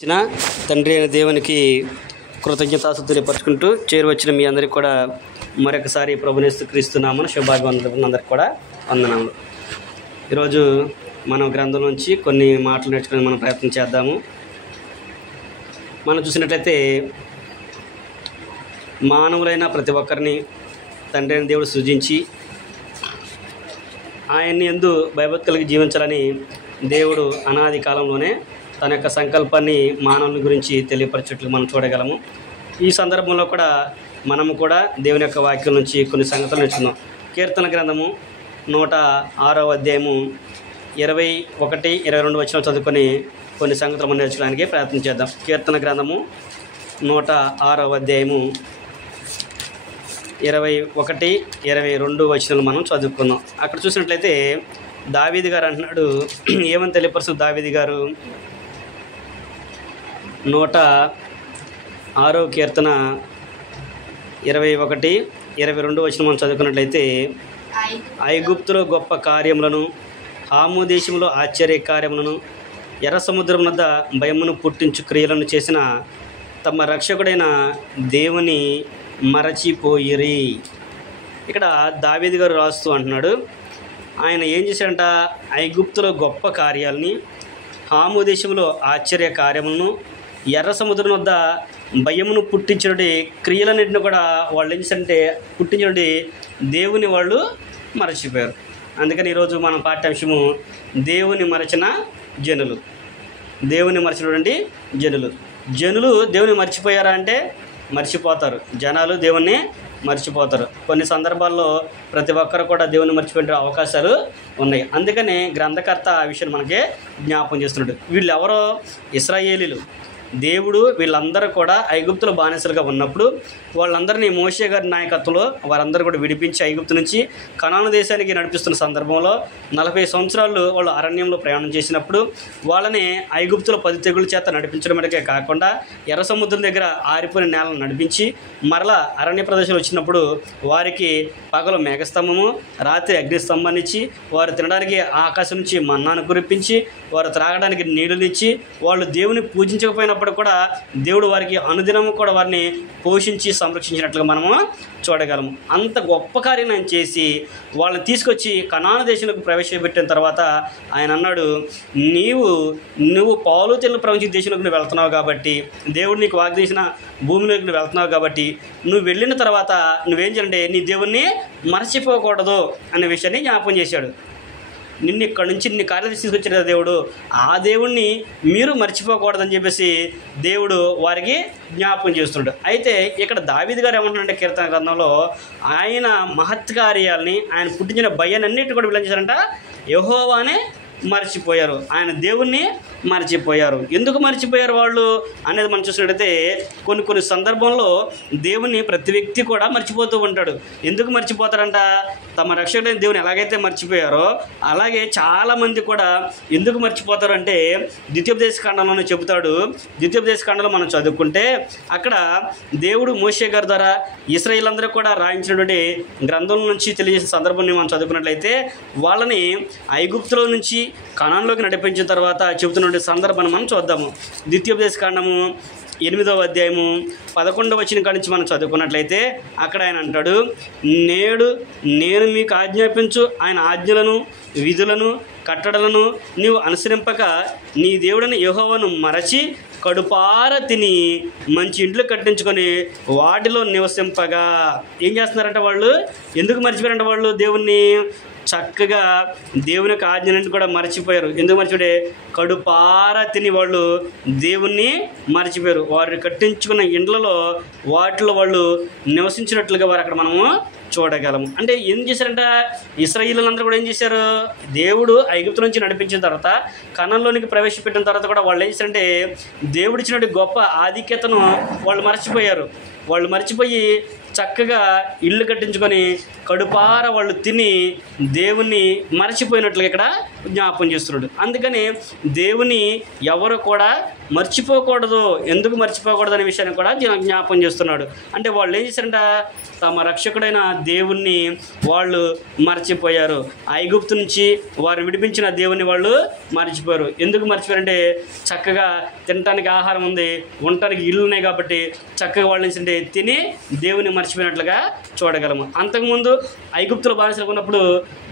ఇచ్చిన తండ్రి అయిన దేవునికి కృతజ్ఞతాస్తుతులు తెలియపరుచుకుంటూ చేరువచ్చిన మీ అందరికీ కూడా మరొకసారి ప్రభునేస్తు క్రీస్తున్నామని శుభాభివందనలందరికీ కూడా వందనాలు. ఈరోజు మనం గ్రంథం నుంచి కొన్ని మాటలు నేర్చుకుని మనం ప్రయత్నం చేద్దాము. మనం చూసినట్లయితే మానవులైన ప్రతి ఒక్కరిని తండ్రి అయిన దేవుడు సృజించి ఆయన్ని యందు భయభక్తులకి జీవించాలని దేవుడు అనాది కాలంలోనే తన యొక్క సంకల్పాన్ని మానవుని గురించి తెలియపరచేట్లు మనం చూడగలము. ఈ సందర్భంలో కూడా మనము కూడా దేవుని యొక్క వాక్యం నుంచి కొన్ని సంగతులు నేర్చుకుందాం. కీర్తన గ్రంథము 106వ అధ్యాయము 21, 22 వచనాలు చదువుకొని కొన్ని సంగతులు మనం నేర్చుకోవడానికి ప్రయత్నం చేద్దాం. కీర్తన గ్రంథము 106వ అధ్యాయము 21, 22 వచనాలు మనం చదువుకుందాం. అక్కడ చూసినట్లయితే దావీదు గారు అంటున్నాడు, ఏమని తెలియపరుస్తుంది దావీదు గారు? 106వ కీర్తన 21, 22 వచనం మనం చదువుకున్నట్లయితే, ఐగుప్తులో గొప్ప కార్యములను, హాము దేశంలో ఆశ్చర్య కార్యములను, ఎర్ర సముద్రం వద్ద భయమును పుట్టించు క్రియలను చేసిన తమ రక్షకుడైన దేవుని మరచిపోయిరి. ఇక్కడ దావీదు గారు రాస్తూ అంటున్నాడు, ఆయన ఏం చేశాడంట? ఐగుప్తులో గొప్ప కార్యాలని, హాము దేశంలో ఆశ్చర్య కార్యములను, ఎర్ర సముద్రం వద్ద భయమును పుట్టించినటువంటి క్రియలన్నింటిని కూడా వాళ్ళు ఏం చేశారంటే పుట్టించినటువంటి దేవుని వాళ్ళు మరచిపోయారు. అందుకని ఈరోజు మన పాఠ్యాంశము దేవుని మరచిన జనులు. దేవుని మరచినటువంటి జనులు దేవుని మర్చిపోయారా అంటే మర్చిపోతారు. జనాలు దేవుణ్ణి మర్చిపోతారు. కొన్ని సందర్భాల్లో ప్రతి ఒక్కరు కూడా దేవుని మర్చిపోయే అవకాశాలు ఉన్నాయి. అందుకని గ్రంథకర్త ఆ విషయాన్ని మనకి జ్ఞాపకం చేస్తున్నాడు. వీళ్ళు ఎవరో ఇశ్రాయేలీలు. దేవుడు వీళ్ళందరూ కూడా ఐగుప్తులో బానిసలుగా ఉన్నప్పుడు వాళ్ళందరినీ మోషే గారి నాయకత్వంలో వారందరూ కూడా విడిపించి ఐగుప్తు నుంచి కనాను దేశానికి నడిపిస్తున్న సందర్భంలో 40 సంవత్సరాలు వాళ్ళు అరణ్యంలో ప్రయాణం చేసినప్పుడు వాళ్ళని ఐగుప్తులో 10 తెగుల చేత నడిపించడమే కాకుండా ఎర్ర సముద్రం దగ్గర ఆరిపోయిన నేలను నడిపించి మరలా అరణ్య ప్రదేశంలో వచ్చినప్పుడు వారికి పగలు మేఘస్తంభము, రాత్రి అగ్నిస్తంభాన్ని ఇచ్చి, వారు తినడానికి ఆకాశం నుంచి మన్నాను కురిపించి, వారు త్రాగడానికి నీళ్ళనిచ్చి, వాళ్ళు దేవుని పూజించకపోయినప్పుడు కూడా దేవుడు వారికి అనుదినము కూడా వారిని పోషించి సంరక్షించినట్లుగా మనము చూడగలము. అంత గొప్ప కార్యం ఆయన చేసి వాళ్ళని తీసుకొచ్చి కనాను దేశంలోకి ప్రవేశపెట్టిన తర్వాత ఆయన అన్నాడు, నువ్వు పాలు తెల్లు ప్రపంచ దేశంలోకి నువ్వు వెళ్తున్నావు కాబట్టి, దేవుడు నీకు వాగ్దేశించిన భూమిలోకి నువ్వు వెళ్తున్నావు కాబట్టి, నువ్వు వెళ్ళిన తర్వాత నువ్వేం చేయాలంటే నీ దేవుణ్ణి మరచిపోకూడదు అనే విషయాన్ని జ్ఞాపకం చేశాడు. నిన్ను ఇక్కడి నుంచి నీ కార్యాలు తీసుకొచ్చిన దేవుడు, ఆ దేవుణ్ణి మీరు మర్చిపోకూడదని చెప్పేసి దేవుడు వారికి జ్ఞాపకం చేస్తున్నాడు. అయితే ఇక్కడ దావీదు గారు ఏమంటున్నాడంటే కీర్తన గ్రంథంలో ఆయన మహత్కార్యాలని, ఆయన పుట్టించిన భయాన్నిటి కూడా వీళ్ళు చేశారంట యెహోవానే మర్చిపోయారు. ఆయన దేవుణ్ణి మర్చిపోయారు. ఎందుకు మర్చిపోయారు వాళ్ళు అనేది మనం చూసినట్టయితే కొన్ని సందర్భంలో దేవుని ప్రతి వ్యక్తి కూడా మర్చిపోతూ ఉంటాడు. ఎందుకు మర్చిపోతారంట? తమ రక్షకుడైన దేవుని ఎలాగైతే మర్చిపోయారో అలాగే చాలామంది కూడా ఎందుకు మర్చిపోతారు అంటే ద్వితీయోపదేశకాండంలోనే చెబుతాడు. ద్వితీయోపదేశకాండంలో మనం చదువుకుంటే అక్కడ దేవుడు మోషే గారి ద్వారా ఇశ్రాయేలీయులందరూ కూడా రాయించినటువంటి గ్రంథం నుంచి తెలియజేసిన సందర్భాన్ని మనం చదువుకున్నట్లయితే వాళ్ళని ఐగుప్తులో నుంచి కనానులోకి నడిపించిన తర్వాత చెబుతున్న సందర్భాన్ని మనం చూద్దాము. ద్వితీయోపదేశకాండము 8వ అధ్యాయము 11వ వచనం కాడి నుంచి మనం చదువుకున్నట్లయితే అక్కడ ఆయన అంటాడు, నేడు నేను మీకు ఆజ్ఞాపించు ఆయన ఆజ్ఞలను, విధులను, కట్టడలను నీవు అనుసరింపక నీ దేవుడని యెహోవాను మరచి కడుపార తిని మంచి ఇంట్లో కట్టించుకొని వాటిలో నివసింపగా. ఏం చేస్తున్నారంట వాళ్ళు? ఎందుకు మర్చిపోయారంట వాళ్ళు? దేవుణ్ణి చక్కగా దేవుని యొక్క ఆజ్ఞలను కూడా మర్చిపోయారు. ఎందుకు మర్చిపోయే? కడుపార తిని వాళ్ళు దేవుణ్ణి మర్చిపోయారు. వారు కట్టించుకున్న ఇండ్లలో వాటిలో వాళ్ళు నివసించినట్లుగా వారు అక్కడ మనము చూడగలము. అంటే ఏం చేశారంట? ఇశ్రాయేలీయులందరూ కూడా ఏం చేశారు? దేవుడు ఐగుప్తు నుంచి నడిపించిన తర్వాత కనానులోనికి ప్రవేశపెట్టిన తర్వాత కూడా వాళ్ళు ఏం చేశారంటే దేవుడు ఇచ్చినటువంటి గొప్ప ఆధిక్యతను వాళ్ళు మర్చిపోయారు. వాళ్ళు మర్చిపోయి చక్కగా ఇల్లు కట్టించుకొని కడుపార వాళ్ళు తిని దేవుణ్ణి మర్చిపోయినట్లుగా ఇక్కడ జ్ఞాపకం చేస్తున్నాడు. అందుకని దేవుని ఎవరు కూడా మర్చిపోకూడదు. ఎందుకు మర్చిపోకూడదు అనే విషయాన్ని కూడా జ్ఞాపకం చేస్తున్నాడు. అంటే వాళ్ళు ఏం చేశారంట? తమ రక్షకుడైన దేవుణ్ణి వాళ్ళు మర్చిపోయారు. ఐగుప్తు నుంచి వారిని విడిపించిన దేవుని వాళ్ళు మర్చిపోయారు. మర్చిపోయారు. ఎందుకు మర్చిపోయారంటే చక్కగా తినటానికి ఆహారం ఉంది, ఉండటానికి ఇల్లు ఉన్నాయి కాబట్టి చక్కగా వాళ్ళ నుంచి తిని దేవుని మర్చిపోయినట్లుగా చూడగలము. అంతకుముందు ఐగుప్తులో బానిసలుగా ఉన్నప్పుడు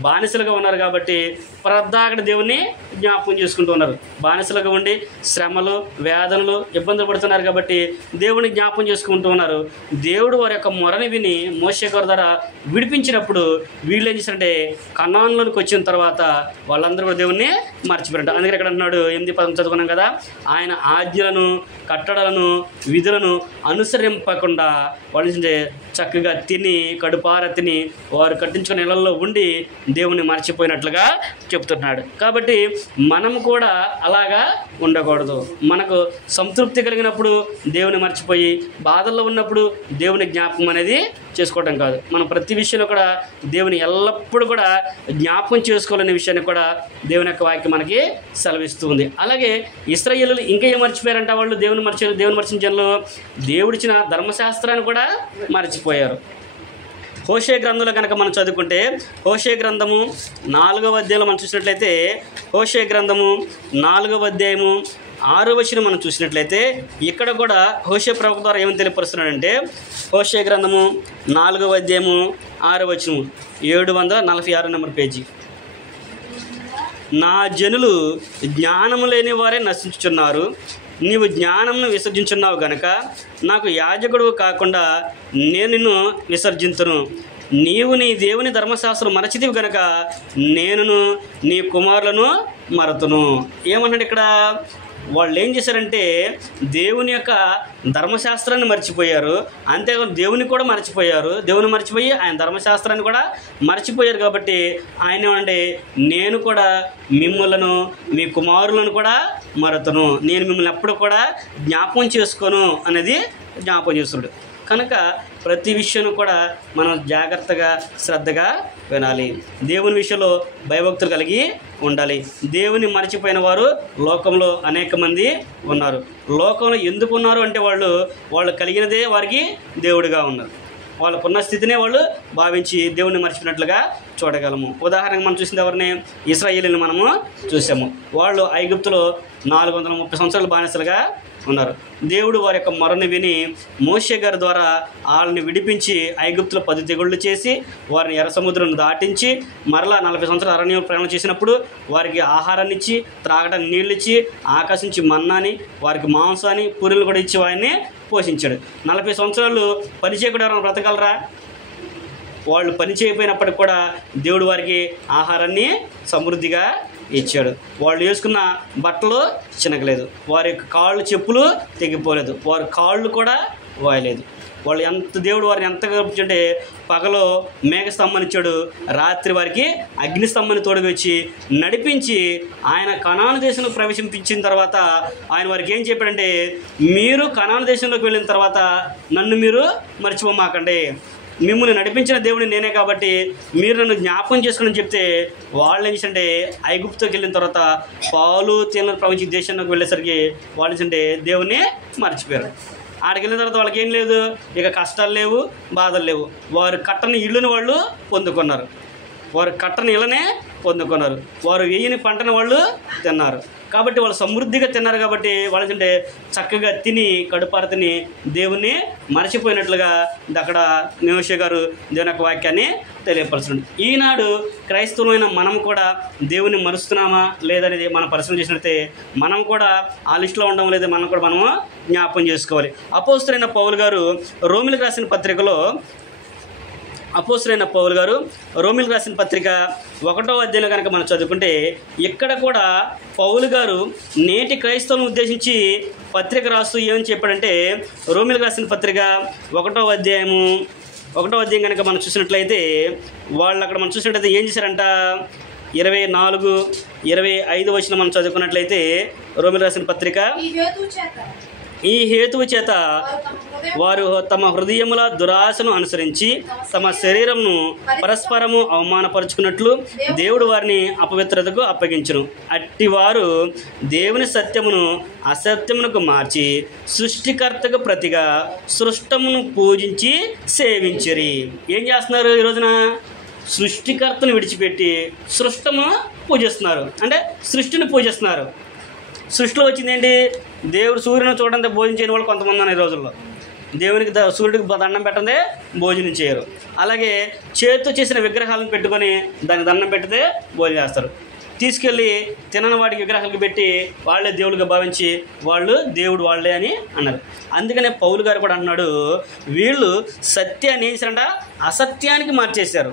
బానిసలుగా ఉన్నారు కాబట్టి ప్రద్దాకడ దేవుని జ్ఞాపకం చేసుకుంటూ ఉన్నారు. బానిసలుగా ఉండి శ్రమలు వేదనలు ఇబ్బందులు పడుతున్నారు కాబట్టి దేవుని జ్ఞాపకం చేసుకుంటూ ఉన్నారు. దేవుడు వారి యొక్క మొరని విని మోషే గారి ద్వారా విడిపించినప్పుడు వీళ్ళు ఏం చేశారంటే కనానులోనికి వచ్చిన తర్వాత వాళ్ళందరూ కూడా దేవుణ్ణి మర్చిపోయారు. అందుకని ఇక్కడ అంటున్నాడు 8:10 చదువుకున్నాం కదా, ఆయన ఆజ్ఞలను కట్టడలను విధులను అనుసరింపకుండా వాళ్ళు చక్కగా తిని కడుపార తిని వారు కట్టించుకున్న ఇళ్లలో ఉండి దేవుణ్ణి మర్చిపోయినట్లుగా చెప్తున్నాడు. కాబట్టి మనము కూడా అలాగా ఉండకూడదు. మనకు సంతృప్తి కలిగినప్పుడు దేవుని మర్చిపోయి బాధల్లో ఉన్నప్పుడు దేవుని జ్ఞాపకం అనేది చేసుకోవడం కాదు. మనం ప్రతి విషయంలో కూడా దేవుని ఎల్లప్పుడూ కూడా జ్ఞాపకం చేసుకోవాలనే విషయాన్ని కూడా దేవుని యొక్క వాక్యం మనకి సెలవిస్తుంది. అలాగే ఇశ్రాయేలీయులు ఇంకా ఏం మర్చిపోయారంట, వాళ్ళు దేవుని మర్చిన జనులు దేవుడిచ్చిన ధర్మశాస్త్రాన్ని కూడా మర్చిపోయారు. హోషే గ్రంథంలో కనుక మనం చదువుకుంటే హోషే గ్రంథము 4వ అధ్యాయంలో మనం చూసినట్లయితే హోషే గ్రంథము 4వ అధ్యాయము 6వ వచనం మనం చూసినట్లయితే ఇక్కడ కూడా హోషే ప్రవక్త ద్వారా ఏమని తెలియపరుస్తున్నాడంటే హోషే గ్రంథము 4వ అధ్యాయము 6వ వచనము 746 నెంబర్ పేజీ. నా జనులు జ్ఞానము లేని వారే నశించుచున్నారు, నీవు జ్ఞానంను విసర్జించున్నావు గనక నాకు యాజకుడు కాకుండా నేను నిన్ను విసర్జింతును. నీవు నీ దేవుని ధర్మశాస్త్రం మరచితివి గనక నేనును నీ కుమారులను మరతును. ఏమన్నాడు ఇక్కడ? వాళ్ళు ఏం చేశారంటే దేవుని యొక్క ధర్మశాస్త్రాన్ని మర్చిపోయారు, అంతేకాదు దేవుని కూడా మర్చిపోయారు. దేవుని మర్చిపోయి ఆయన ధర్మశాస్త్రాన్ని కూడా మర్చిపోయారు. కాబట్టి ఆయన ఏమంటే నేను కూడా మిమ్మల్ని మీ కుమారులను కూడా మరతును, నేను మిమ్మల్ని ఎప్పుడు కూడా జ్ఞాపకం చేసుకోను అనేది జ్ఞాపకం చేస్తున్నాడు. కనుక ప్రతి విషయం కూడా మనం జాగ్రత్తగా శ్రద్ధగా వినాలి. దేవుని విషయంలో భయభక్తులు కలిగి ఉండాలి. దేవుని మర్చిపోయిన వారు లోకంలో అనేక మంది ఉన్నారు. లోకంలో ఎందుకు ఉన్నారు అంటే వాళ్ళు కలిగినదే వారికి దేవుడిగా ఉన్నారు. వాళ్ళకున్న స్థితినే వాళ్ళు భావించి దేవుణ్ణి మర్చిపోయినట్లుగా చూడగలము. ఉదాహరణకు మనం చూసింది ఎవరిని? ఇశ్రాయేలీయులను మనము చూసాము. వాళ్ళు ఐగుప్తులో 430 సంవత్సరాలు బానిసలుగా ఉన్నారు. దేవుడు వారి యొక్క మొరను విని మోషే గారి ద్వారా వాళ్ళని విడిపించి ఐగుప్తులో 10 తెగుళ్ళు చేసి వారిని ఎర్ర సముద్రం దాటించి మరలా 40 సంవత్సరాలు అరణ్యం ప్రయాణం చేసినప్పుడు వారికి ఆహారాన్ని ఇచ్చి త్రాగడానికి నీళ్ళు ఇచ్చి ఆకాశించి మన్నాని వారికి మాంసాన్ని పూరీలు కూడా ఇచ్చి వారిని పోషించాడు. 40 సంవత్సరాలు పని చేయకుండా ఎవరైనా బ్రతకగలరా? వాళ్ళు పని చేయకపోయినప్పటికి కూడా దేవుడు వారికి ఆహారాన్ని సమృద్ధిగా ఇచ్చాడు. వాళ్ళు వేసుకున్న బట్టలు చినగలేదు, వారి కాళ్ళు చెప్పులు తెగిపోలేదు, వారి కాళ్ళు కూడా వాయలేదు. వాళ్ళు దేవుడు వారిని ఎంతగా అంటే పగలో మేఘస్తంభాన్ని ఇచ్చాడు, రాత్రి వారికి అగ్నిస్తంభాన్ని తోడుకొచ్చి నడిపించి ఆయన కనాను దేశంలో ప్రవేశించిన తర్వాత ఆయన వారికి ఏం చెప్పాడంటే, మీరు కనాను దేశంలోకి వెళ్ళిన తర్వాత నన్ను మీరు మర్చిపోమాకండి, మిమ్మల్ని నడిపించిన దేవుడిని నేనే కాబట్టి మీరు నన్ను జ్ఞాపకం చేసుకుని చెప్తే వాళ్ళు ఏం చేసంటే ఐగుప్తుకి వెళ్ళిన తర్వాత పాలు తేనెలు ప్రవహించే దేశంలోకి వెళ్ళేసరికి వాళ్ళు ఏంటంటే దేవుణ్ణి మర్చిపోయారు. ఆడికి వెళ్ళిన తర్వాత వాళ్ళకి ఏం లేదు, ఇక కష్టాలు లేవు, బాధలు లేవు. వారు కట్టని ఇళ్ళని వాళ్ళు పొందుకున్నారు, వారు కట్టని ఇళ్ళనే పొందుకున్నారు, వారు వేయని పంటను వాళ్ళు తిన్నారు. కాబట్టి వాళ్ళు సమృద్ధిగా తిన్నారు. కాబట్టి వాళ్ళు ఏంటంటే చక్కగా తిని కడుపార తిని దేవుణ్ణి మర్చిపోయినట్లుగా అక్కడ మోషే గారు దేవుని యొక్క వాక్యాన్ని తెలియపరుస్తున్నాడు. ఈనాడు క్రైస్తవులైన మనం కూడా దేవుని మరుస్తున్నామా లేదనేది మనం పరిశీలన చేసినట్లయితే మనం కూడా ఆ లిస్టులో ఉండడం లేదా మనము జ్ఞాపకం చేసుకోవాలి. అపోస్తలుడైన పౌలు గారు రోమిలకు రాసిన పత్రికలో రోమిలకు రాసిన పత్రిక 1వ అధ్యాయంలో కనుక మనం చదువుకుంటే ఇక్కడ కూడా పౌలు గారు నేటి క్రైస్తవులను ఉద్దేశించి పత్రిక రాస్తూ ఏమని చెప్పాడంటే, రోమిలకు రాసిన పత్రిక 1వ అధ్యాయం కనుక మనం చూసినట్లయితే వాళ్ళు అక్కడ మనం చూసినట్లయితే ఏం చేశారంట, 24, 25 వచనం మనం చదువుకున్నట్లయితే రోమిలకు రాసిన పత్రిక, ఈ హేతువు చేత వారు తమ హృదయముల దురాశను అనుసరించి తమ శరీరమును పరస్పరము అవమానపరుచుకున్నట్లు దేవుడు వారిని అపవిత్రతకు అప్పగించును. అట్టివారు దేవుని సత్యమును అసత్యమునకు మార్చి సృష్టికర్తకు ప్రతిగా సృష్టమును పూజించి సేవించిరి. ఏం చేస్తున్నారు ఈ రోజున? సృష్టికర్తను విడిచిపెట్టి సృష్టము పూజిస్తున్నారు, అంటే సృష్టిని పూజిస్తున్నారు. సృష్టిలో వచ్చింది ఏంటి? దేవుడు సూర్యుని చూడండి భోజనం చేయని వాళ్ళు కొంతమంది ఉన్నారు ఈ రోజుల్లో. దేవునికి సూర్యుడికి దండం పెట్టదే భోజనం చేయరు. అలాగే చేతితో చేసిన విగ్రహాలను పెట్టుకొని దానికి దండం పెట్టితే భోజనం చేస్తారు. తీసుకెళ్ళి తినని వాటికి విగ్రహాలకు పెట్టి వాళ్ళే దేవుడిగా భావించి వాళ్ళు దేవుడు వాళ్ళే అని అన్నారు. అందుకనే పౌలు గారు కూడా అన్నాడు, వీళ్ళు సత్యాన్ని ఏం చేశారంట? అసత్యానికి మార్చేశారు.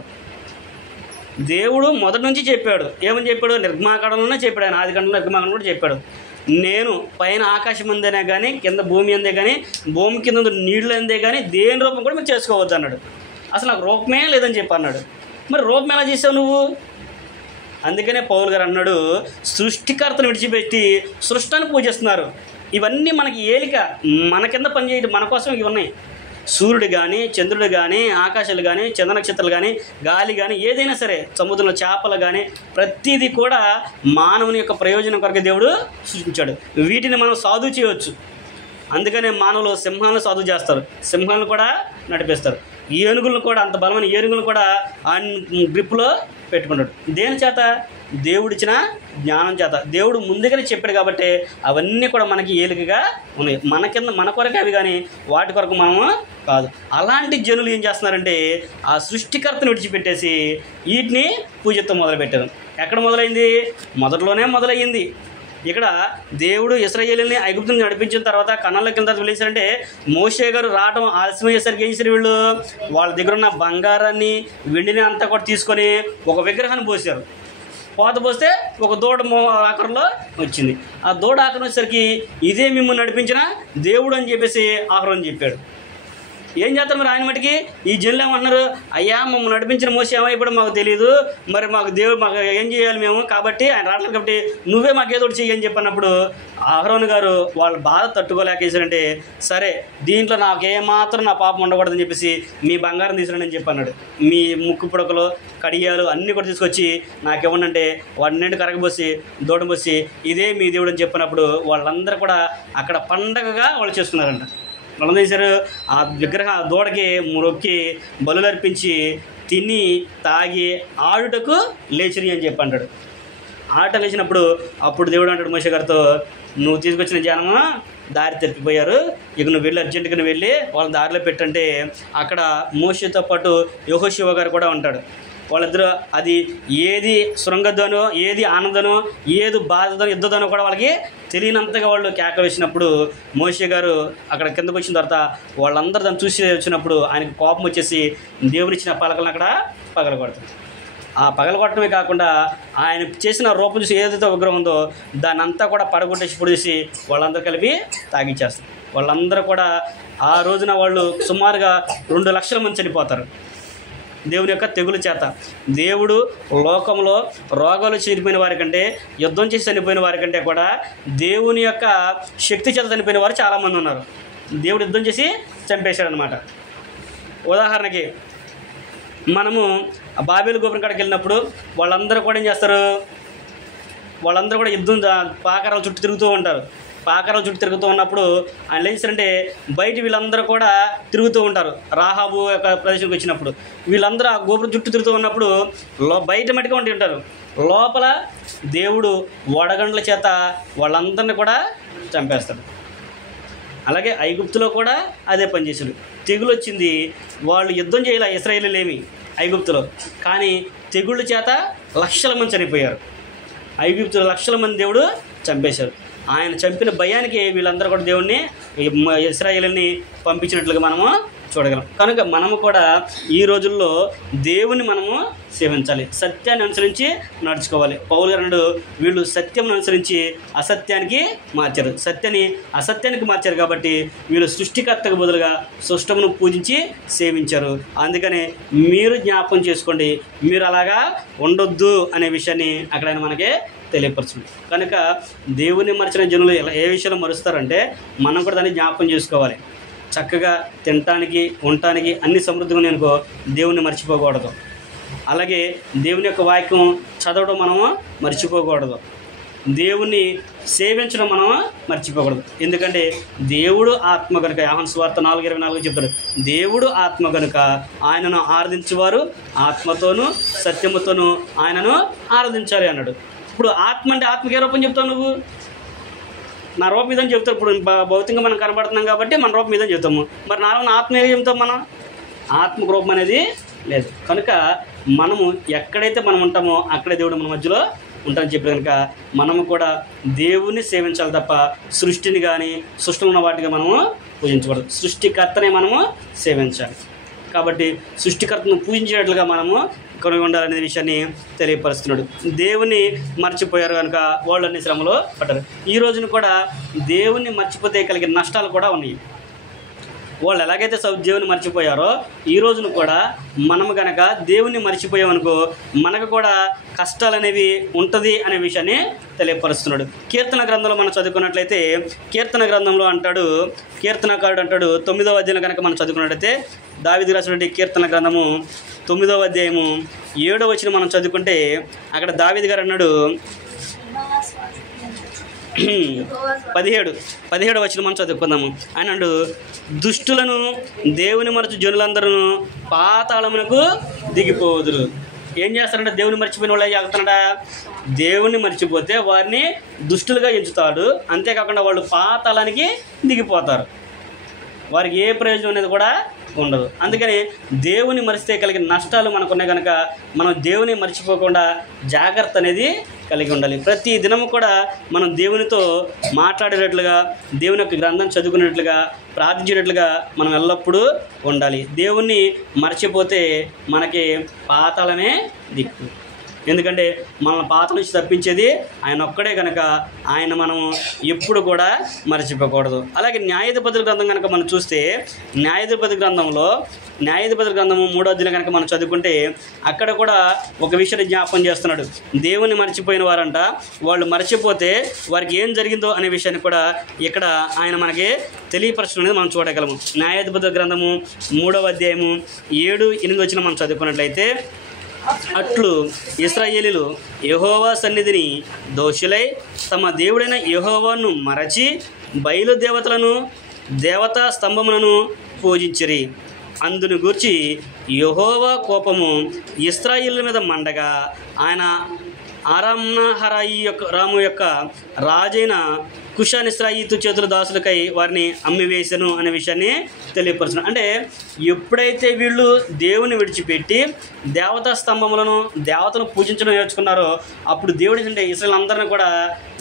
దేవుడు మొదటి నుంచి చెప్పాడు. ఏమని చెప్పాడు? నిర్గమాకాండంలోనే చెప్పాడు. ఆయన ఆదికాండంలో నిర్గమాకాండం కూడా చెప్పాడు, నేను పైన ఆకాశం అందేనే కానీ కింద భూమి అందే కానీ భూమి కింద నీళ్ళు అందే కానీ దేని రూపం కూడా మీరు చేసుకోవద్దు అన్నాడు. అసలు నాకు రూపమే లేదని చెప్పి అన్నాడు. మరి రూపం ఎలా చేసావు నువ్వు? అందుకనే పౌలు గారు అన్నాడు, సృష్టికర్తను విడిచిపెట్టి సృష్టిని పూజిస్తున్నారు. ఇవన్నీ మనకి ఏలిక, మన కింద పనిచేయడం, మన కోసం ఇవి ఉన్నాయి. సూర్యుడు కానీ, చంద్రుడు కానీ, ఆకాశాలు కానీ, చంద్ర నక్షత్రాలు కానీ, గాలి కానీ, ఏదైనా సరే, సముద్రంలో చేపలు కానీ, ప్రతిదీ కూడా మానవుని యొక్క ప్రయోజనం కొరకు దేవుడు సృష్టించాడు. వీటిని మనం సాధు చేయవచ్చు. అందుకనే మానవులు సింహాలను సాధు చేస్తారు, సింహాలను కూడా నడిపిస్తారు. ఏనుగులను కూడా, అంత బలమైన ఏనుగులను కూడా ఆ గ్రిప్లో పెట్టుకుంటాడు. దేని చేత? దేవుడిచ్చిన జ్ఞానం చేత. దేవుడు ముందుగానే చెప్పాడు కాబట్టి అవన్నీ కూడా మనకి ఏలికగా ఉన్నాయి. మన కింద మన కొరకే అవి, కానీ వాటి కొరకు మనము కాదు. అలాంటి జనులు ఏం చేస్తున్నారంటే ఆ సృష్టికర్తను విడిచిపెట్టేసి వీటిని పూజతో మొదలుపెట్టారు. ఎక్కడ మొదలైంది? మొదట్లోనే మొదలయ్యింది. ఇక్కడ దేవుడు ఇశ్రాయేలుని ఐగుప్తుని నడిపించిన తర్వాత కనాన్ల కింద వెళ్ళేసారంటే మోషే గారు రావడం ఆలస్యమయ్యేసరికి ఏం చేశారు? వీళ్ళు వాళ్ళ దగ్గర ఉన్న బంగారాన్ని వెండిని అంతా కూడా తీసుకొని ఒక విగ్రహాన్ని పోసారు. పోస్తే ఒక దూడ ఆకారంలో వచ్చింది. ఆ దూడ ఆకారం వచ్చేసరికి ఇదే మిమ్మల్ని నడిపించిన దేవుడు అని చెప్పేసి ఆకారం చెప్పాడు. ఏం చేస్తారు మరి ఆయన మటుకి? ఈ జనులు ఏమంటున్నారు, అయ్యా మమ్మల్ని నడిపించిన మోసే ఏమైపోయాడో మాకు తెలియదు, మరి మాకు దేవుడు మాకు ఏం చేయాలి మేము, కాబట్టి ఆయన రావట్లేదు కాబట్టి నువ్వే మాకు ఏదో ఒకటి చెయ్యి అని చెప్పినప్పుడు అహరోను గారు వాళ్ళ బాధ తట్టుకోలేకేసారంటే, సరే దీంట్లో నాకేమాత్రం నా పాపం ఉండకూడదని చెప్పేసి మీ బంగారం తీసుకురండి అని చెప్పన్నాడు. మీ ముక్కు పుడకలు, కడియాలు అన్నీ కూడా తీసుకొచ్చి నాకు ఇవ్వండి, వాడి నిండు కరగబోసి దూడబోసి ఇదే మీ దేవుడు అని చెప్పినప్పుడు వాళ్ళందరూ కూడా అక్కడ పండగగా వాళ్ళు చేసుకున్నారంట. మనం చేశారు, ఆ విగ్రహ దూడకి మొక్కి బలులు అర్పించి తిని తాగి ఆడుటకు లేచిరి అని చెప్పి అంటాడు. ఆట లేచినప్పుడు అప్పుడు దేవుడు అంటాడు మోషే గారితో, నువ్వు తీసుకొచ్చిన జనము దారి తప్పిపోయారు, ఇక నువ్వు వెళ్ళి అర్జెంటుగా వెళ్ళి వాళ్ళ దారిలో పెట్టంటే అక్కడ మోషేతో పాటు యెహోషువ గారు కూడా ఉంటాడు. వాళ్ళిద్దరూ అది ఏది శృంగదనో, ఏది ఆనందనో, ఏది బాధదనో, యుద్ధదనో కూడా వాళ్ళకి తెలియనంతగా వాళ్ళు కేక వేసినప్పుడు మోషే గారు అక్కడ కిందకు వచ్చిన తర్వాత వాళ్ళందరూ దాన్ని చూసి వచ్చినప్పుడు ఆయనకు కోపం వచ్చేసి దేవునిచ్చిన పలకలను అక్కడ పగలగొడతారు. ఆ పగలగొట్టడమే కాకుండా ఆయన చేసిన రూపం చూసి ఏదైతే విగ్రహం ఉందో దాన్ని అంతా కూడా పడగొట్టేసి పొడిసి వాళ్ళందరూ కలిపి తాగిచ్చేస్తారు. వాళ్ళందరూ కూడా ఆ రోజున వాళ్ళు సుమారుగా 2 లక్షల మంది చనిపోతారు దేవుని యొక్క తెగులు చేత. దేవుడు లోకంలో రోగాలు చనిపోయిన వారికంటే, యుద్ధం చేసి చనిపోయిన వారికంటే కూడా దేవుని యొక్క శక్తి చేత చనిపోయిన వారు చాలామంది ఉన్నారు. దేవుడు యుద్ధం చేసి చంపేశాడనమాట. ఉదాహరణకి మనము బాబేలు గోపురం కాడికి వెళ్ళినప్పుడు వాళ్ళందరూ కూడా ఏం చేస్తారు? వాళ్ళందరూ కూడా యుద్ధం పాకారాల చుట్టూ తిరుగుతూ ఉంటారు. పాకారాల చుట్టూ తిరుగుతూ ఉన్నప్పుడు ఆయన ఏం చేస్తారంటే బయట వీళ్ళందరూ కూడా తిరుగుతూ ఉంటారు. రాహాబు యొక్క ప్రదేశానికి వచ్చినప్పుడు వీళ్ళందరూ ఆ గోపురం చుట్టూ తిరుగుతూ ఉన్నప్పుడు బయట మట్టుగా ఉండి ఉంటారు. లోపల దేవుడు వడగండ్ల చేత వాళ్ళందరినీ కూడా చంపేస్తాడు. అలాగే ఐగుప్తులో కూడా అదే పనిచేసాడు. తెగులు వచ్చింది, వాళ్ళు యుద్ధం చేయాలి ఇశ్రాయేలీయులేమి ఐగుప్తులో, కానీ తెగుళ్ళ చేత లక్షల మంది చనిపోయారు. ఐగుప్తులో లక్షల మంది దేవుడు చంపేశారు. ఆయన చంపిన భయానికి వీళ్ళందరూ కూడా దేవుణ్ణి ఇశ్రాయేలుని పంపించినట్లుగా మనము చూడగలం. కనుక మనము కూడా ఈ రోజుల్లో దేవుని మనము సేవించాలి, సత్యాన్ని అనుసరించి నడుచుకోవాలి. పౌలు గారు వీళ్ళు సత్యం అనుసరించి అసత్యానికి మార్చారు, సత్యాన్ని అసత్యానికి మార్చారు కాబట్టి వీళ్ళు సృష్టికర్తకు బదులుగా సృష్టమును పూజించి సేవించారు. అందుకనే మీరు జ్ఞాపకం చేసుకోండి, మీరు అలాగా ఉండొద్దు అనే విషయాన్ని అక్కడ ఆయన మనకి తెలియపరచుంది. కనుక దేవుని మరిచిన జనులు ఏ విషయంలో మరుస్తారంటే మనం కూడా దాన్ని జ్ఞాపకం చేసుకోవాలి. చక్కగా తినటానికి ఉండటానికి అన్ని సమృద్ధిగా నేను దేవుణ్ణి మర్చిపోకూడదు. అలాగే దేవుని యొక్క వాక్యం చదవడం మనము మర్చిపోకూడదు. దేవుణ్ణి సేవించడం మనం మర్చిపోకూడదు. ఎందుకంటే దేవుడు ఆత్మ కనుక, యోహాను సువార్త 4:24 చెప్తాడు, దేవుడు ఆత్మ కనుక ఆయనను ఆరాధించేవారు ఆత్మతోనూ సత్యముతోనూ ఆయనను ఆరాధించాలి అన్నాడు. ఇప్పుడు ఆత్మ అంటే ఆత్మకి ఏ రూపం చెప్తావు నువ్వు? నా రూపం ఇదని చెప్తావు. ఇప్పుడు భౌతికంగా మనం కనబడుతున్నాం కాబట్టి మన రూపం ఇదని చెప్తాము. మరి నాలో ఆత్మ ఏం చెప్తాం? మనం ఆత్మకు రూపం అనేది లేదు. కనుక మనము ఎక్కడైతే మనం ఉంటామో అక్కడే దేవుడు మన మధ్యలో ఉంటామని చెప్పి కనుక మనము కూడా దేవుణ్ణి సేవించాలి తప్ప సృష్టిని కానీ సృష్టిలో ఉన్న వాటిగా మనము పూజించకూడదు. సృష్టికర్తనే మనము సేవించాలి. కాబట్టి సృష్టికర్తను పూజించేటట్లుగా మనము కొనగా ఉండాలనే విషయాన్ని తెలియపరుస్తున్నాడు. దేవుని మర్చిపోయారు కనుక వాళ్ళన్ని శ్రమలో పడ్డారు. ఈ రోజున కూడా దేవుణ్ణి మర్చిపోతే కలిగిన నష్టాలు కూడా ఉన్నాయి. వాళ్ళు ఎలాగైతే దేవుని మర్చిపోయారో ఈ రోజున కూడా మనము కనుక దేవుణ్ణి మర్చిపోయామనుకో మనకు కూడా కష్టాలు అనేవి ఉంటుంది అనే విషయాన్ని తెలియపరుస్తున్నాడు. కీర్తన గ్రంథంలో మనం చదువుకున్నట్లయితే కీర్తన గ్రంథంలో అంటాడు, కీర్తనకారుడు అంటాడు 9వ అధ్యాయం కనుక మనం చదువుకున్నట్లయితే దావీదు రాసినటువంటి కీర్తన గ్రంథము 9వ అధ్యాయము 7వ వచనం మనం చదువుకుంటే అక్కడ దావీదు గారు అన్నాడు 17వ వచనం మనం చదువుకుందాము. ఆయన దుష్టులను దేవుని మరచు జనులందరూ పాతాళమునకు దిగిపోదురు. ఏం చేస్తారంటే దేవుని మర్చిపోయిన వాళ్ళు ఏగుతున్నాడా? దేవుని మర్చిపోతే వారిని దుష్టులుగా ఎంచుతాడు. అంతేకాకుండా వాళ్ళు పాతాళానికి దిగిపోతారు. వారికి ఏ ప్రయోజనం అనేది కూడా ఉండదు. అందుకని దేవుని మరిస్తే కలిగిన నష్టాలు మనకున్నాయి కనుక మనం దేవుని మర్చిపోకుండా జాగ్రత్త అనేది కలిగి ఉండాలి. ప్రతి దినము కూడా మనం దేవునితో మాట్లాడేటట్లుగా, దేవుని యొక్క గ్రంథం చదువుకునేట్లుగా, ప్రార్థించేటట్లుగా మనం ఎల్లప్పుడూ ఉండాలి. దేవుణ్ణి మర్చిపోతే మనకి పాతాళమే దిక్కు. ఎందుకంటే మనల్ని పాత నుంచి తప్పించేది ఆయన ఒక్కడే కనుక ఆయన మనం ఎప్పుడు కూడా మర్చిపోకూడదు. అలాగే న్యాయాధిపతుల గ్రంథం కనుక మనం చూస్తే న్యాయాధిపతి గ్రంథంలో న్యాయాధిపతుల గ్రంథము 3వ అధ్యాయం కనుక మనం చదువుకుంటే అక్కడ కూడా ఒక విషయాన్ని జ్ఞాపకం చేస్తున్నాడు. దేవుని మర్చిపోయిన వారంట వాళ్ళు మర్చిపోతే వారికి ఏం జరిగిందో అనే విషయాన్ని కూడా ఇక్కడ ఆయన మనకి తెలియపరచడం అనేది మనం చూడగలము. న్యాయాధిపతుల గ్రంథము 3వ అధ్యాయము 7-8 వచనం మనం చదువుకున్నట్లయితే అట్లు ఇశ్రాయేలీయులు యెహోవా సన్నిధిని దోషులై తమ దేవుడైన యెహోవాను మరచి బయలు దేవతలను దేవతా స్తంభములను పూజించిరి. అందును గూర్చి యెహోవా కోపము ఇశ్రాయేలీయుల మీద మండగా ఆయన రాము యొక్క రాజైన కుషానిశ్రాయితు చేతుల దాసులకై వారిని అమ్మివేసను అనే విషయాన్ని తెలియపరుచున్నాను. అంటే ఎప్పుడైతే వీళ్ళు దేవుని విడిచిపెట్టి దేవతా స్తంభములను దేవతను పూజించడం నేర్చుకున్నారో అప్పుడు దేవుడు ఏంటంటే ఇశ్రాయేలు అందరినీ కూడా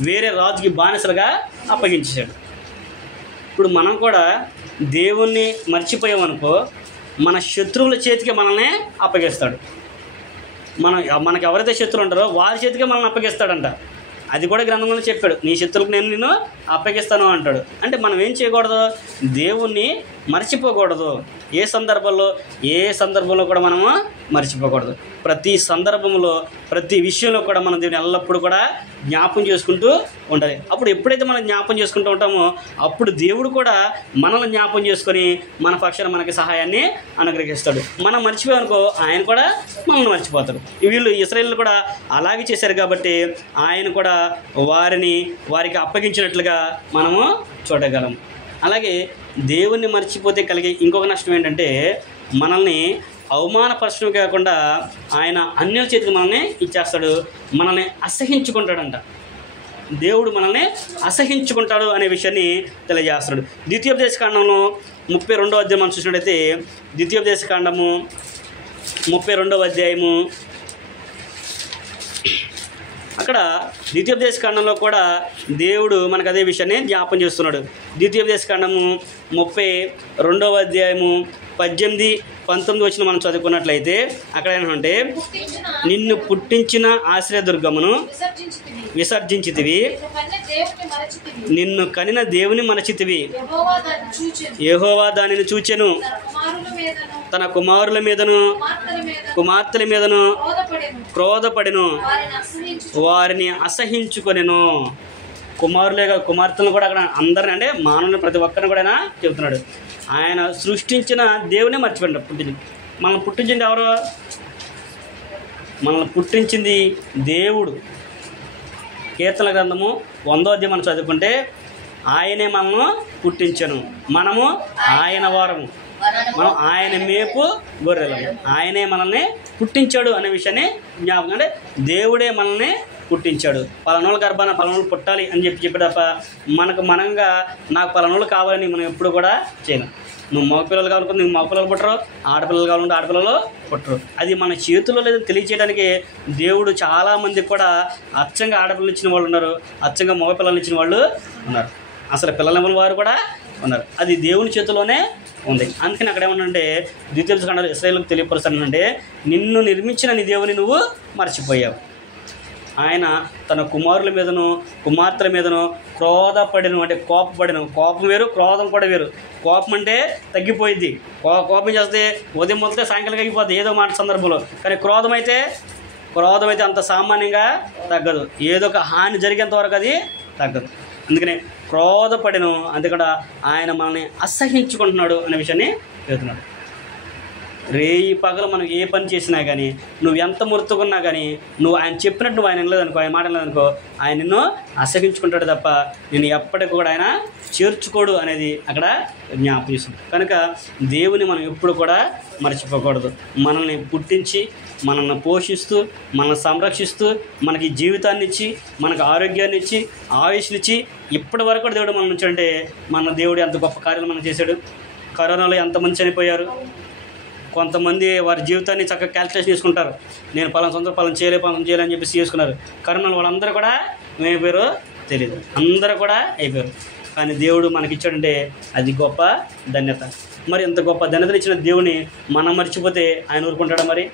వేరే రాజుకి బానిసలుగా అప్పగించేశాడు. ఇప్పుడు మనం కూడా దేవుణ్ణి మర్చిపోయామనుకో మన శత్రువుల చేతికి మనల్ని అప్పగిస్తాడు. మనకు ఎవరైతే శత్రువులు ఉంటారో వారి చేతికి మనల్ని అప్పగిస్తాడంట. అది కూడా గ్రంథంలో చెప్పాడు, నీ శత్రువులకు నేను నిన్ను అప్పగిస్తాను అంటాడు. అంటే మనం ఏం చేయకూడదు? దేవుణ్ణి మర్చిపోకూడదు. ఏ సందర్భంలో కూడా మనము మర్చిపోకూడదు. ప్రతి సందర్భంలో ప్రతి విషయంలో కూడా మనం దేవుని ఎల్లప్పుడూ కూడా జ్ఞాపం చేసుకుంటూ ఉండాలి. అప్పుడు ఎప్పుడైతే మనం జ్ఞాపం చేసుకుంటూ ఉంటామో అప్పుడు దేవుడు కూడా మనల్ని జ్ఞాపం చేసుకొని మన పక్షాన మనకి సహాయాన్ని అనుగ్రహిస్తాడు. మనం మర్చిపోయామనుకో ఆయన కూడా మనల్ని మర్చిపోతాడు. వీళ్ళు ఇశ్రాయేలీయులు కూడా అలాగే చేశారు కాబట్టి ఆయన కూడా వారికి అప్పగించినట్లుగా మనము చూడగలం. అలాగే దేవుణ్ణి మర్చిపోతే కలిగే ఇంకొక నష్టం ఏంటంటే మనల్ని అవమానపరచడం కాకుండా ఆయన అన్యుల చేతికి మనల్ని ఇచ్చేస్తాడు. మనల్ని అసహించుకుంటాడంట. దేవుడు మనల్ని అసహించుకుంటాడు అనే విషయాన్ని తెలియజేస్తాడు. ద్వితీయోపదేశకాండంలో 32వ అధ్యాయం మనం చూసినట్టయితే ద్వితీయోపదేశకాండము 32వ అధ్యాయము అక్కడ ద్వితీయోపదేశకాండంలో కూడా దేవుడు మనకు అదే విషయాన్ని జ్ఞాపం చేస్తున్నాడు. ద్వితీయోపదేశకాండము 32వ అధ్యాయము 18-19 వచ్చిన మనం చదువుకున్నట్లయితే అక్కడ ఏంటంటే నిన్ను పుట్టించిన ఆశ్రయదుర్గమును విసర్జించితివి, నిన్ను కనిన దేవుని మరచితివి. యెహోవా దానిని చూచెను, తన కుమారుల మీదను కుమార్తెల మీదను క్రోధపడెను, వారిని అసహించుకొనెను. కుమారులేగా కుమార్తెలను కూడా అక్కడ అందరిని అంటే మానవుని ప్రతి ఒక్కరిని కూడా చెబుతున్నాడు. ఆయన సృష్టించిన దేవునే మర్చిపోయాడు. మనల్ని పుట్టించింది ఎవరు? మనల్ని పుట్టించింది దేవుడు. కీర్తన గ్రంథము 1వ అధ్యాయం మనం చదువుకుంటే ఆయనే మనము పుట్టించను, మనము ఆయన వారము, మనం ఆయన మేపు గొర్రెలము, ఆయనే మనల్ని పుట్టించాడు అనే విషయాన్ని జ్ఞాపకం. అంటే దేవుడే మనల్ని పుట్టించాడు. పలానోళ్ళ గర్భాన పలానోళ్ళు పుట్టాలి అని చెప్పి తప్ప మనకు మనంగా నాకు పలానోళ్ళు కావాలని మనం ఎప్పుడు కూడా చేయలేం. నువ్వు మగపిల్లలు కావాలనుకుంటే నువ్వు మగపిల్లలు పుట్టరు, ఆడపిల్లలు కావాలంటే ఆడపిల్లలు పుట్టరు. అది మన చేతుల్లో లేదని తెలియచేయడానికి దేవుడు చాలామందికి కూడా అచ్చంగా ఆడపిల్లలు ఇచ్చిన వాళ్ళు ఉన్నారు, అచ్చంగా మగపిల్లలు ఇచ్చిన వాళ్ళు ఉన్నారు, అసలు పిల్లల వారు కూడా ఉన్నారు. అది దేవుని చేతిలోనే ఉంది. అందుకని అక్కడ ఏమన్నంటే ద్వితీయోపదేశకాండంలో ఇశ్రాయేలుకు తెలియపరుస్తానంటే నిన్ను నిర్మించిన నీ దేవుని నువ్వు మర్చిపోయావు. ఆయన తన కుమారుల మీదను కుమార్తెల మీదను క్రోధపడిను, అంటే కోపపడిను. కోపం వేరు, క్రోధం కూడా వేరు. కోపం అంటే తగ్గిపోయింది, కోపం చేస్తే ఉదయం మొదలైతే సాయంకాలం తగ్గిపోద్ది ఏదో మాట సందర్భంలో. కానీ క్రోధం అయితే అంత సామాన్యంగా తగ్గదు, ఏదో ఒక హాని జరిగేంత వరకు అది తగ్గదు. అందుకనే క్రోధపడిను, అందుకని ఆయన మనల్ని అసహించుకుంటున్నాడు అనే విషయాన్ని చెబుతున్నాడు. రేయి పగలు మనం ఏ పని చేసినా కానీ, నువ్వు ఎంత మురుతుకున్నా కానీ, నువ్వు ఆయన చెప్పినట్టు నువ్వు ఆయన వినలేదనుకో, ఆయన మాట వినలేదనుకో, ఆయన నిన్ను అసహించుకుంటాడు తప్ప నేను ఎప్పటికి కూడా ఆయన చేర్చుకోడు అనేది అక్కడ జ్ఞాపకం చేస్తుంది. కనుక దేవుని మనం ఎప్పుడు కూడా మర్చిపోకూడదు. మనల్ని పుట్టించి, మనల్ని పోషిస్తూ, మనల్ని సంరక్షిస్తూ, మనకి జీవితాన్ని ఇచ్చి, మనకు ఆరోగ్యాన్ని ఇచ్చి, ఆయుష్నిచ్చి, ఇప్పటి వరకు కూడా దేవుడు మనం ఉంచాడంటే మన దేవుడు ఎంత గొప్ప కార్యాలు మనం చేశాడు. కరోనాలో ఎంతమంది చనిపోయారు. కొంతమంది వారి జీవితాన్ని చక్కగా క్యాల్కులేషన్ చేసుకుంటారు, నేను పలానా సంవత్సరం పలానా చేయలే అని చెప్పేసి చేసుకున్నారు. కరోనాలో వాళ్ళందరూ కూడా ఏమైపోయారో తెలియదు, అందరూ కూడా అయిపోయారు. కానీ దేవుడు మనకి ఇచ్చాడంటే అది గొప్ప ధన్యత. మరి ఇంత గొప్ప ధన్యతను ఇచ్చిన దేవుని మనం మర్చిపోతే ఆయన ఊరుకుంటాడా? మరి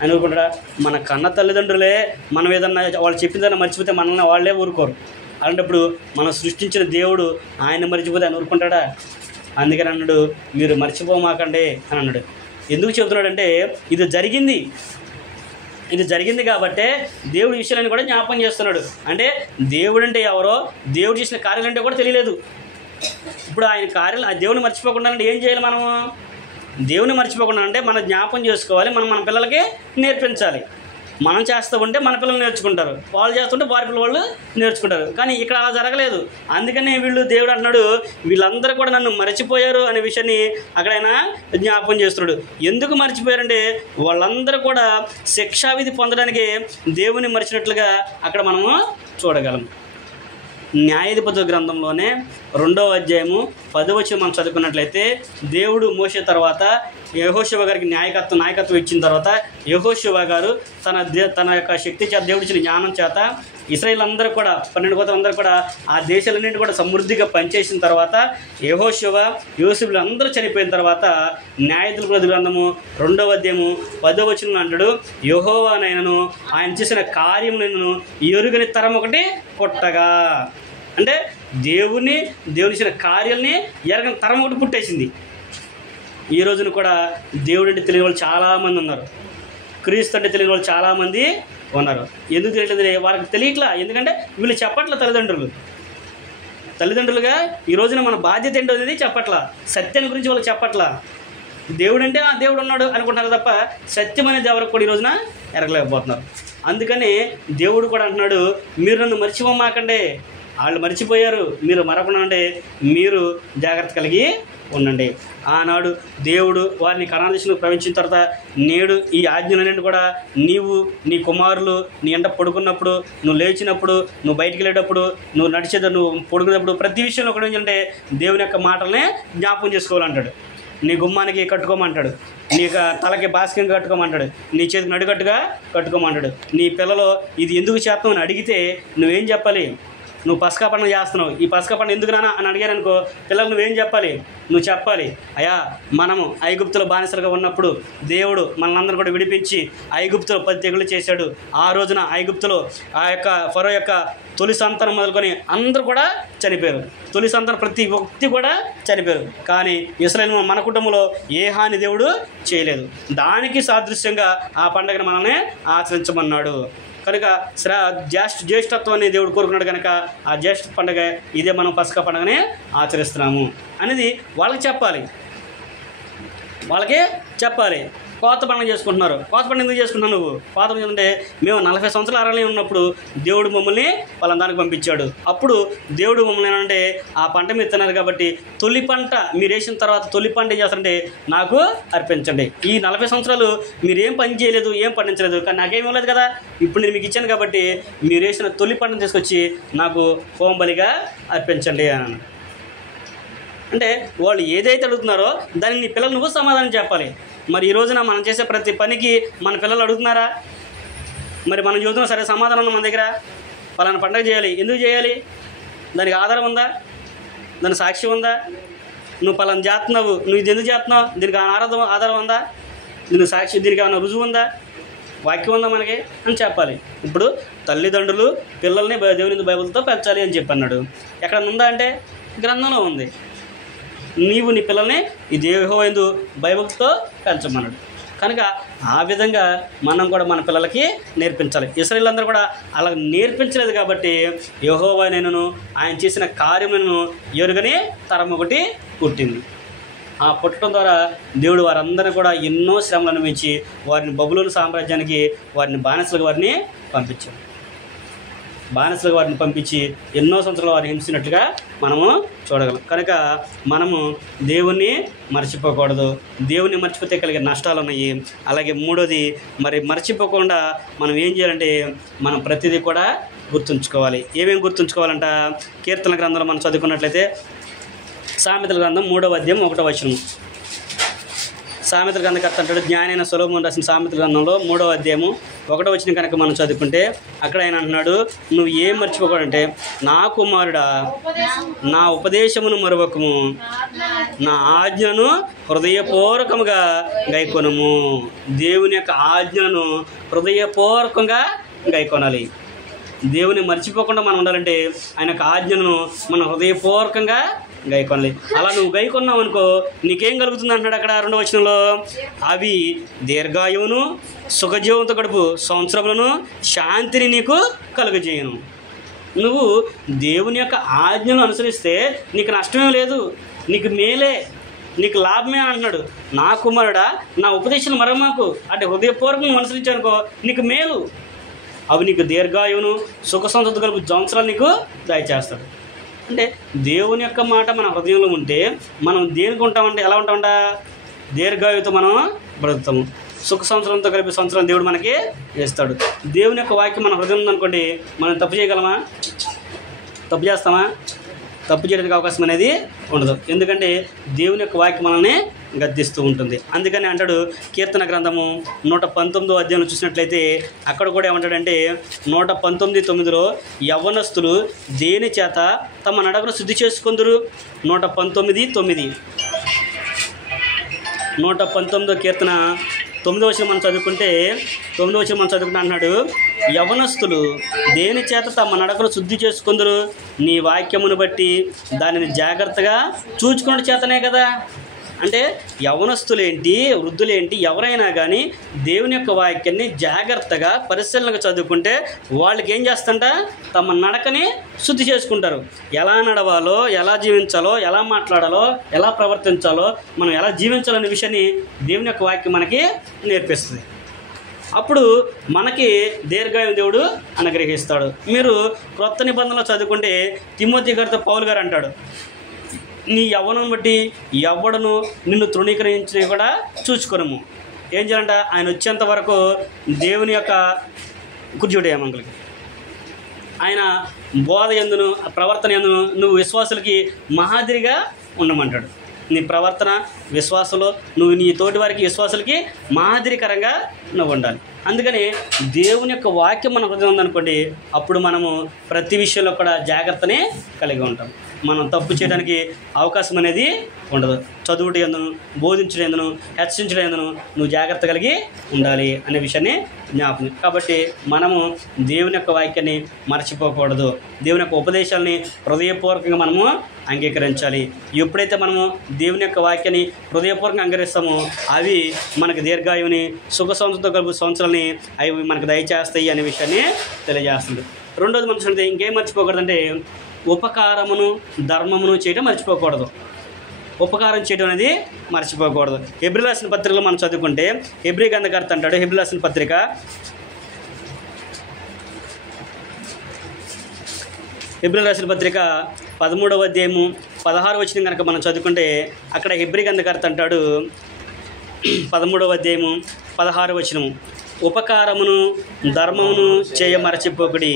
ఆయన ఊరుకుంటాడా? మన కన్న తల్లిదండ్రులే మనం ఏదన్నా వాళ్ళు చెప్పిందన్నా మర్చిపోతే మనల్ని వాళ్ళే ఊరుకోరు. అలాంటప్పుడు మనం సృష్టించిన దేవుడు ఆయన మర్చిపోతే ఆయన ఊరుకుంటాడా? అందుకని అన్నాడు, మీరు మర్చిపోమాకండి అని అన్నాడు. ఎందుకు చెబుతున్నాడంటే ఇది జరిగింది కాబట్టే దేవుడి విషయాలను కూడా జ్ఞాపకం చేస్తున్నాడు. అంటే దేవుడు అంటే ఎవరో, దేవుడు చేసిన కార్యాలు అంటే కూడా తెలియలేదు. ఇప్పుడు ఆయన కార్యాలు ఆ దేవుని మర్చిపోకుండా అంటే ఏం చేయాలి? మనము దేవుని మర్చిపోకుండా అంటే మనం జ్ఞాపకం చేసుకోవాలి, మనం మన పిల్లలకి నేర్పించాలి. మనం చేస్తూ ఉంటే మన పిల్లలు నేర్చుకుంటారు, వాళ్ళు చేస్తుంటే వారి పిల్లలు వాళ్ళు నేర్చుకుంటారు. కానీ ఇక్కడ అలా జరగలేదు. అందుకనే దేవుడు అంటున్నాడు, వీళ్ళందరూ కూడా నన్ను మర్చిపోయారు అనే విషయాన్ని అక్కడ ఆయన జ్ఞాపకం చేస్తున్నాడు. ఎందుకు మర్చిపోయారంటే వాళ్ళందరూ కూడా శిక్షావిధి పొందడానికి దేవుని మరిచినట్లుగా అక్కడ మనము చూడగలం. న్యాయాధిపతుల గ్రంథంలోనే 2వ అధ్యాయము 10వ వచనం మనం చదువుకున్నట్లయితే, దేవుడు మోషే తర్వాత యెహోషువ గారికి నాయకత్వం ఇచ్చిన తర్వాత యెహోషువ గారు తన యొక్క శక్తి చేత, దేవుడి ఇచ్చిన జ్ఞానం చేత ఇశ్రాయేలు అందరూ కూడా 12 గోత్రాలు అందరూ కూడా ఆ దేశాలన్నింటి కూడా సమృద్ధిగా పనిచేసిన తర్వాత యెహోషువ యోసేపులు అందరూ చనిపోయిన తర్వాత న్యాయాధిపతుల గ్రంథము 2వ అధ్యాయము 10వ వచనంలో అంటాడు, యెహోవానైనను ఆయన చేసిన కార్యములను ఎరుగని తరం ఒకటి కొట్టగా. అంటే దేవుని చేసిన కార్యాలని ఎరగని తరం ఒకటి పుట్టేసింది. ఈ రోజున కూడా దేవుడు అంటే తెలియని వాళ్ళు చాలామంది ఉన్నారు, క్రీస్తు అంటే తెలియని వాళ్ళు చాలామంది ఉన్నారు. ఎందుకు తెలియట్లేదు? వాళ్ళకి తెలియట్లా. ఎందుకంటే వీళ్ళు చెప్పట్ల తల్లిదండ్రులుగా ఈ రోజున మన బాధ్యత ఏంటో అనేది చెప్పట్లా, సత్యాన్ని గురించి వాళ్ళకి చెప్పట్లా. దేవుడు అంటే దేవుడు ఉన్నాడు అనుకుంటున్నారు తప్ప సత్యం అనేది ఎవరికి కూడా ఈ రోజున ఎరగలేకపోతున్నారు. అందుకని దేవుడు కూడా అంటున్నాడు, మీరు నన్ను మర్చిపోమాకండి. వాళ్ళు మర్చిపోయారు, మీరు మరొకనా అంటే మీరు జాగ్రత్త కలిగి ఉండండి. ఆనాడు దేవుడు వారిని కనాన దేశంలో ప్రవేశించిన తర్వాత నేడు ఈ ఆజ్ఞలన్నింటి కూడా నీవు, నీ కుమారులు నీ ఎంట పడుకున్నప్పుడు, నువ్వు లేచినప్పుడు, నువ్వు బయటికి వెళ్ళేటప్పుడు, నువ్వు నువ్వు పడుకున్నప్పుడు ప్రతి విషయంలో కూడా ఏంటంటే దేవుని యొక్క మాటలనే జ్ఞాపకం చేసుకోవాలంటాడు. నీ గుమ్మానికి కట్టుకోమంటాడు, నీ తలకి బాస్కంగా కట్టుకోమంటాడు, నీ చేతికి నడుకట్టుగా కట్టుకోమంటాడు. నీ పిల్లలు ఇది ఎందుకు చేస్తావు అని అడిగితే నువ్వేం చెప్పాలి? నువ్వు పసకా పండుగ చేస్తున్నావు, ఈ పసకా పండుగ ఎందుకు నానా అని అడిగారనుకో, పిల్లలు నువ్వేం చెప్పాలి? నువ్వు చెప్పాలి, అయ్యా మనము ఐగుప్తులో బానిసలుగా ఉన్నప్పుడు దేవుడు మనల్ని కూడా విడిపించి ఐగుప్తులో 10 తెగులు చేశాడు. ఆ రోజున ఐగుప్తులో ఆ యొక్క ఫరో యొక్క తొలి సంతానం మొదలుకొని అందరూ కూడా చనిపోయారు. తొలి సంతానం ప్రతి వ్యక్తి కూడా చనిపోయారు. కానీ ఇశ్రాయేలు మన కుటుంబంలో ఏ హాని దేవుడు చేయలేదు. దానికి సాదృశ్యంగా ఆ పండుగను మనల్ని ఆచరించమన్నాడు. కనుక జ్యేష్ఠత్వాన్ని దేవుడు కోరుకున్నాడు. కనుక ఆ జ్యేష్ఠ పండుగ ఇదే మనం పసకా పండుగనే ఆచరిస్తున్నాము అనేది వాళ్ళకి చెప్పాలి. కోత పండుగ చేసుకుంటున్నారు. కోత పండుగ ఎందుకు చేసుకుంటున్నావు నువ్వు? కోత పండుగ అంటే మేము 40 సంవత్సరాల అరణ్యం ఉన్నప్పుడు దేవుడు మమ్మల్ని వాళ్ళ దానికి పంపించాడు. అప్పుడు దేవుడు మమ్మల్ని ఏంటంటే ఆ పంట మీరు తిన్నారు కాబట్టి తొలి పంట మీరు వేసిన తర్వాత తొలి పంట ఏం చేస్తారంటే నాకు అర్పించండి. ఈ 40 సంవత్సరాలు మీరు ఏం పని చేయలేదు, ఏం పండించలేదు, కానీ నాకేం ఇవ్వలేదు కదా, ఇప్పుడు నేను మీకు ఇచ్చాను కాబట్టి మీరు వేసిన తొలి పంటను తీసుకొచ్చి నాకు హోమ బలిగా అర్పించండి అని. అంటే వాళ్ళు ఏదైతే అడుగుతున్నారో దాన్ని నీ పిల్లలు నువ్వు సమాధానం చెప్పాలి. మరి ఈ రోజున మనం చేసే ప్రతి పనికి మన పిల్లలు అడుగుతున్నారా? మరి మనం చూస్తున్నాం సరే సమాధానం మన దగ్గర. పలానా పండుగ చేయాలి, ఎందుకు చేయాలి? దానికి ఆధారం ఉందా? దాని సాక్ష్యం ఉందా? నువ్వు పలానా చేస్తున్నావు, నువ్వు ఇది ఎందుకు చేస్తున్నావు, దీనికి ఆధారం ఉందా? దీనికి సాక్షి, దీనికి ఏమైనా రుజువు ఉందా, వాక్యం ఉందా మనకి అని చెప్పాలి. ఇప్పుడు తల్లిదండ్రులు పిల్లల్ని దేవుని బైబిల్తో పెంచాలి అని చెప్పి అన్నాడు. ఎక్కడ ఉందా అంటే గ్రంథంలో ఉంది. నీవు నీ పిల్లల్ని ఈ యెహోవాయందు భయభక్తితో పెంచమన్నాడు. కనుక ఆ విధంగా మనం కూడా మన పిల్లలకి నేర్పించాలి. ఇశ్రాయేలీయులందరూ కూడా అలా నేర్పించలేదు కాబట్టి యెహోవాను ఆయన చేసిన కార్యములను ఎరుగని తరం ఒకటి పుట్టింది. ఆ పుట్టడం ద్వారా దేవుడు వారందరినీ కూడా ఎన్నో శ్రమలు అనుభవించి వారిని బబులోను సామ్రాజ్యానికి వారిని బానిసలుగా వారిని పంపించారు. బానిసలుగా వారిని పంపించి ఎన్నో సంవత్సరాలు వారిని హింసినట్లుగా మనము చూడగలం. కనుక మనము దేవుణ్ణి మర్చిపోకూడదు. దేవుణ్ణి మర్చిపోతే కలిగే నష్టాలు ఉన్నాయి. అలాగే మూడోది మరి మర్చిపోకుండా మనం ఏం చేయాలంటే మనం ప్రతిదీ కూడా గుర్తుంచుకోవాలి. ఏమేమి గుర్తుంచుకోవాలంట? కీర్తన గ్రంథంలో మనం చదువుకున్నట్లయితే సామెతల గ్రంథం 3వ అధ్యాయం 1వ వచనం. సామెతల గ్రంథకర్త అంటాడు, జ్ఞానైన సొలొమోను రాసిన సామెతల గ్రంథంలో 3వ అధ్యాయము 1వ వచనం కనుక మనం చదువుకుంటే అక్కడ ఆయన అంటున్నాడు, నువ్వు ఏం మర్చిపోకూడంటే, నా కుమారుడా నా ఉపదేశమును మరువకము, నా ఆజ్ఞను హృదయపూర్వకముగా గైకొనుము. దేవుని యొక్క ఆజ్ఞను హృదయపూర్వకంగా గైకొనాలి. దేవుని మర్చిపోకుండా మనం ఉండాలంటే ఆయన యొక్క ఆజ్ఞను మనం హృదయపూర్వకంగా గైకొనాలి. అలా నువ్వు గైకొన్నావు అనుకో నీకేం కలుగుతుంది అంటున్నాడు అక్కడ 2వ వచనంలో, అవి దీర్ఘాయువును సుఖజీవంతో గడుపు సంవత్సరములను శాంతిని నీకు కలుగజేయను. నువ్వు దేవుని యొక్క ఆజ్ఞను అనుసరిస్తే నీకు నష్టమేం లేదు, నీకు మేలే, నీకు లాభమే అంటున్నాడు. నా కుమారుడా నా ఉపదేశం మరమాకు అంటే హృదయపూర్వకంగా అనుసరించానుకో నీకు మేలు. అవి నీకు దీర్ఘాయువును సుఖ సంతృప్తి కలుపు సంవత్సరాలు నీకు దయచేస్తాడు. అంటే దేవుని యొక్క మాట మన హృదయంలో ఉంటే మనం దేనికి ఉంటామంటే ఎలా ఉంటామంట? దీర్ఘాయువుతో మనం బ్రతుకుతాము. సుఖ సంవత్సరంతో కలిపి సంవత్సరం దేవుడు మనకి ఇస్తాడు. దేవుని యొక్క వాక్యం మన హృదయం ఉందనుకోండి, మనం తప్పు చేయగలమా? తప్పు చేస్తామా? తప్పు చేయడానికి అవకాశం అనేది ఉండదు. ఎందుకంటే దేవుని యొక్క వాక్యం మనల్ని గద్దిస్తూ ఉంటుంది. అందుకని అంటాడు కీర్తన గ్రంథము 119వ అధ్యాయంలో చూసినట్లయితే అక్కడ కూడా ఏమంటాడంటే 119:9 యవ్వనస్తులు దేని చేత తమ నడకను శుద్ధి చేసుకుందరు. 119:9 119వ కీర్తన 9వ వచనం మనం చదువుకుంటే 9వ వచనం మనం చదువుకుంటే అంటున్నాడు, యవ్వనస్తులు దేని చేత తమ నడకను శుద్ధి చేసుకుందరు, నీ వాక్యమును బట్టి దానిని జాగ్రత్తగా చూచుకున్న చేతనే కదా. అంటే యవ్వనస్తులేంటి వృద్ధులేంటి ఎవరైనా కానీ దేవుని యొక్క వాక్యాన్ని జాగ్రత్తగా పరిశీలనగా చదువుకుంటే వాళ్ళకి ఏం చేస్తుంట తమ నడకని శుద్ధి చేసుకుంటారు. ఎలా నడవాలో, ఎలా జీవించాలో, ఎలా మాట్లాడాలో, ఎలా ప్రవర్తించాలో, మనం ఎలా జీవించాలనే విషయాన్ని దేవుని యొక్క వాక్యం మనకి నేర్పిస్తుంది. అప్పుడు మనకి దీర్ఘాయువు దేవుడు అనుగ్రహిస్తాడు. మీరు క్రొత్త నిబంధనలో చదువుకుంటే తిమోతి గారితో పౌలు గారు అంటాడు, నీ యవ్వనం బట్టి ఎవడను నిన్ను తృణీకరించినవి కూడా చూచుకొనము. ఏం చేయాలంట? ఆయన వచ్చేంత వరకు దేవుని యొక్క కూర్చోడే మంగళకి ఆయన బోధ ఎందును ప్రవర్తన ఎందును నువ్వు విశ్వాసులకి మాదిరిగా ఉండమంటాడు. నీ ప్రవర్తన విశ్వాసంలో నువ్వు నీ తోటి వారికి విశ్వాసులకి మాదిరికరంగా నువ్వు ఉండాలి. అందుకని దేవుని యొక్క వాక్యం మన హృదయం ఉందనుకోండి, అప్పుడు మనము ప్రతి విషయంలో కూడా జాగ్రత్తని కలిగి ఉంటాం. మనం తప్పు చేయడానికి అవకాశం అనేది ఉండదు. చదువుట ఎందును, బోధించడం ఎందును, హెచ్చరించడం ఎందును నువ్వు జాగ్రత్త కలిగి ఉండాలి అనే విషయాన్ని జ్ఞాపకం. కాబట్టి మనము దేవుని యొక్క వాక్యాన్ని మర్చిపోకూడదు. దేవుని యొక్క ఉపదేశాలని హృదయపూర్వకంగా మనము అంగీకరించాలి. ఎప్పుడైతే మనము దేవుని యొక్క వాక్యాన్ని హృదయపూర్వకంగా అంగీకరిస్తామో అవి మనకు దీర్ఘాయువుని సుఖ సంవత్సరంతో కలుపు సంవత్సరాలని అవి మనకు దయచేస్తాయి అనే విషయాన్ని తెలియజేస్తుంది. రెండోది మనం చూస్తే ఇంకేం మర్చిపోకూడదంటే ఉపకారమును ధర్మమును చేయడం మర్చిపోకూడదు. ఉపకారం చేయడం అనేది మర్చిపోకూడదు. హెబ్రీ రాసిన పత్రికలో మనం చదువుకుంటే హెబ్రీ గ్రంథకర్త అంటాడు, హెబ్రీ రాసిన పత్రిక 13వ అధ్యాయము 16వ వచనం కనుక మనం చదువుకుంటే అక్కడ హెబ్రీ గ్రంథకర్త అంటాడు, 13వ అధ్యాయము 16వ వచనము, ఉపకారమును ధర్మమును చేయ మరచిపోకుడి,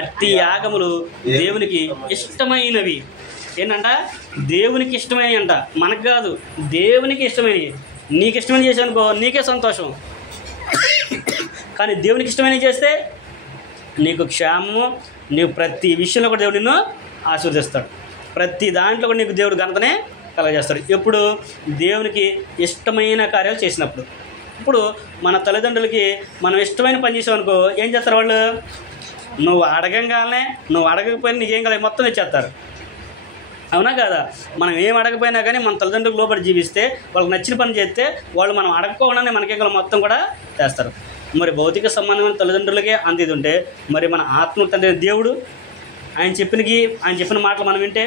అట్టి యాగములు దేవునికి ఇష్టమైనవి. ఏంటంట? దేవునికి ఇష్టమైనవి అంట, మనకు కాదు, దేవునికి ఇష్టమైనవి. నీకు ఇష్టమైన చేసానుకో నీకే సంతోషం, కానీ దేవునికి ఇష్టమైనవి చేస్తే నీకు క్షేమము, నీకు ప్రతి విషయంలో కూడా దేవుడు నిన్ను ఆశీర్వదిస్తాడు. ప్రతి దాంట్లో కూడా నీకు దేవుడు ఘనతనే కలగజేస్తాడు. ఎప్పుడు? దేవునికి ఇష్టమైన కార్యాలు చేసినప్పుడు. ఇప్పుడు మన తల్లిదండ్రులకి మనం ఇష్టమైన పని చేసామనుకో ఏం చేస్తారు వాళ్ళు? నువ్వు అడగంగానే, నువ్వు అడగకపోయినా నీకేం కాలేదు మొత్తం ఇచ్చేస్తారు. అవునా కాదా? మనం ఏం అడగపోయినా కానీ మన తల్లిదండ్రులకు లోపలి జీవిస్తే, వాళ్ళకి నచ్చిన పని చేస్తే వాళ్ళు మనం అడగకోకుండానే మనకేం కాదు మొత్తం కూడా చేస్తారు. మరి భౌతిక సంబంధమైన తల్లిదండ్రులకే అంత ఇది ఉంటే మరి మన ఆత్మ తండ్రి దేవుడు ఆయన చెప్పిన మాటలు మనం వింటే,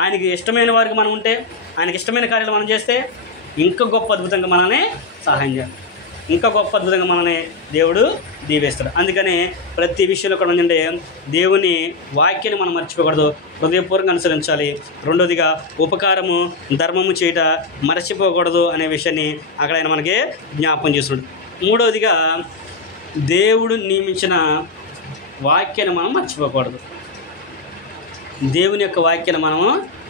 ఆయనకి ఇష్టమైన వారికి మనం ఉంటే, ఆయనకి ఇష్టమైన కార్యాలు మనం చేస్తే ఇంకా గొప్ప అద్భుతంగా మనల్ని సహాయం చేయాలి, ఇంకా గొప్ప అద్భుతంగా మనల్ని దేవుడు దీవేస్తాడు. అందుకని ప్రతి విషయంలో కూడా ఏంటంటే దేవుని వాక్యాన్ని మనం మర్చిపోకూడదు, హృదయపూర్వకంగా అనుసరించాలి. రెండోదిగా ఉపకారము ధర్మము చేయట మర్చిపోకూడదు అనే విషయాన్ని అక్కడ ఆయన మనకి జ్ఞాపకం చేస్తున్నాడు. మూడవదిగా దేవుడు నియమించిన వాక్యాన్ని మనం మర్చిపోకూడదు. దేవుని యొక్క వాక్యాన్ని మనము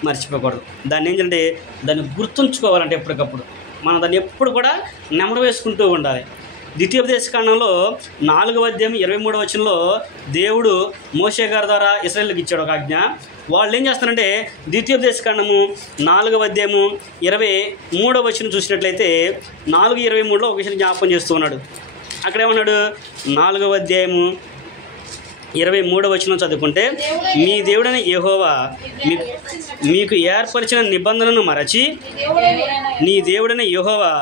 మర్చిపోకూడదు. దాన్ని ఏంటంటే దాన్ని గుర్తుంచుకోవాలంటే ఎప్పటికప్పుడు మనం దాన్ని ఎప్పుడు కూడా నెమరు వేసుకుంటూ ఉండాలి. ద్వితీయోపదేశకాండంలో 4వ అధ్యాయం 23వ వచనంలో దేవుడు మోషే గారి ద్వారా ఇశ్రాయేలుకి ఇచ్చాడు ఒక ఆజ్ఞ. వాళ్ళు ఏం చేస్తారంటే ద్వితీయోపదేశకాండము 4వ అధ్యాయము 23వ వచనం చూసినట్లయితే 4:23లో ఒక విషయం జ్ఞాపకం చేస్తూ ఉన్నాడు. అక్కడేమన్నాడు? 4వ అధ్యాయము 23వ వచనం చదువుకుంటే, మీ దేవుడైన యెహోవా మీకు ఏర్పరిచిన నిబంధనను మరచి నీ దేవుడైన యెహోవా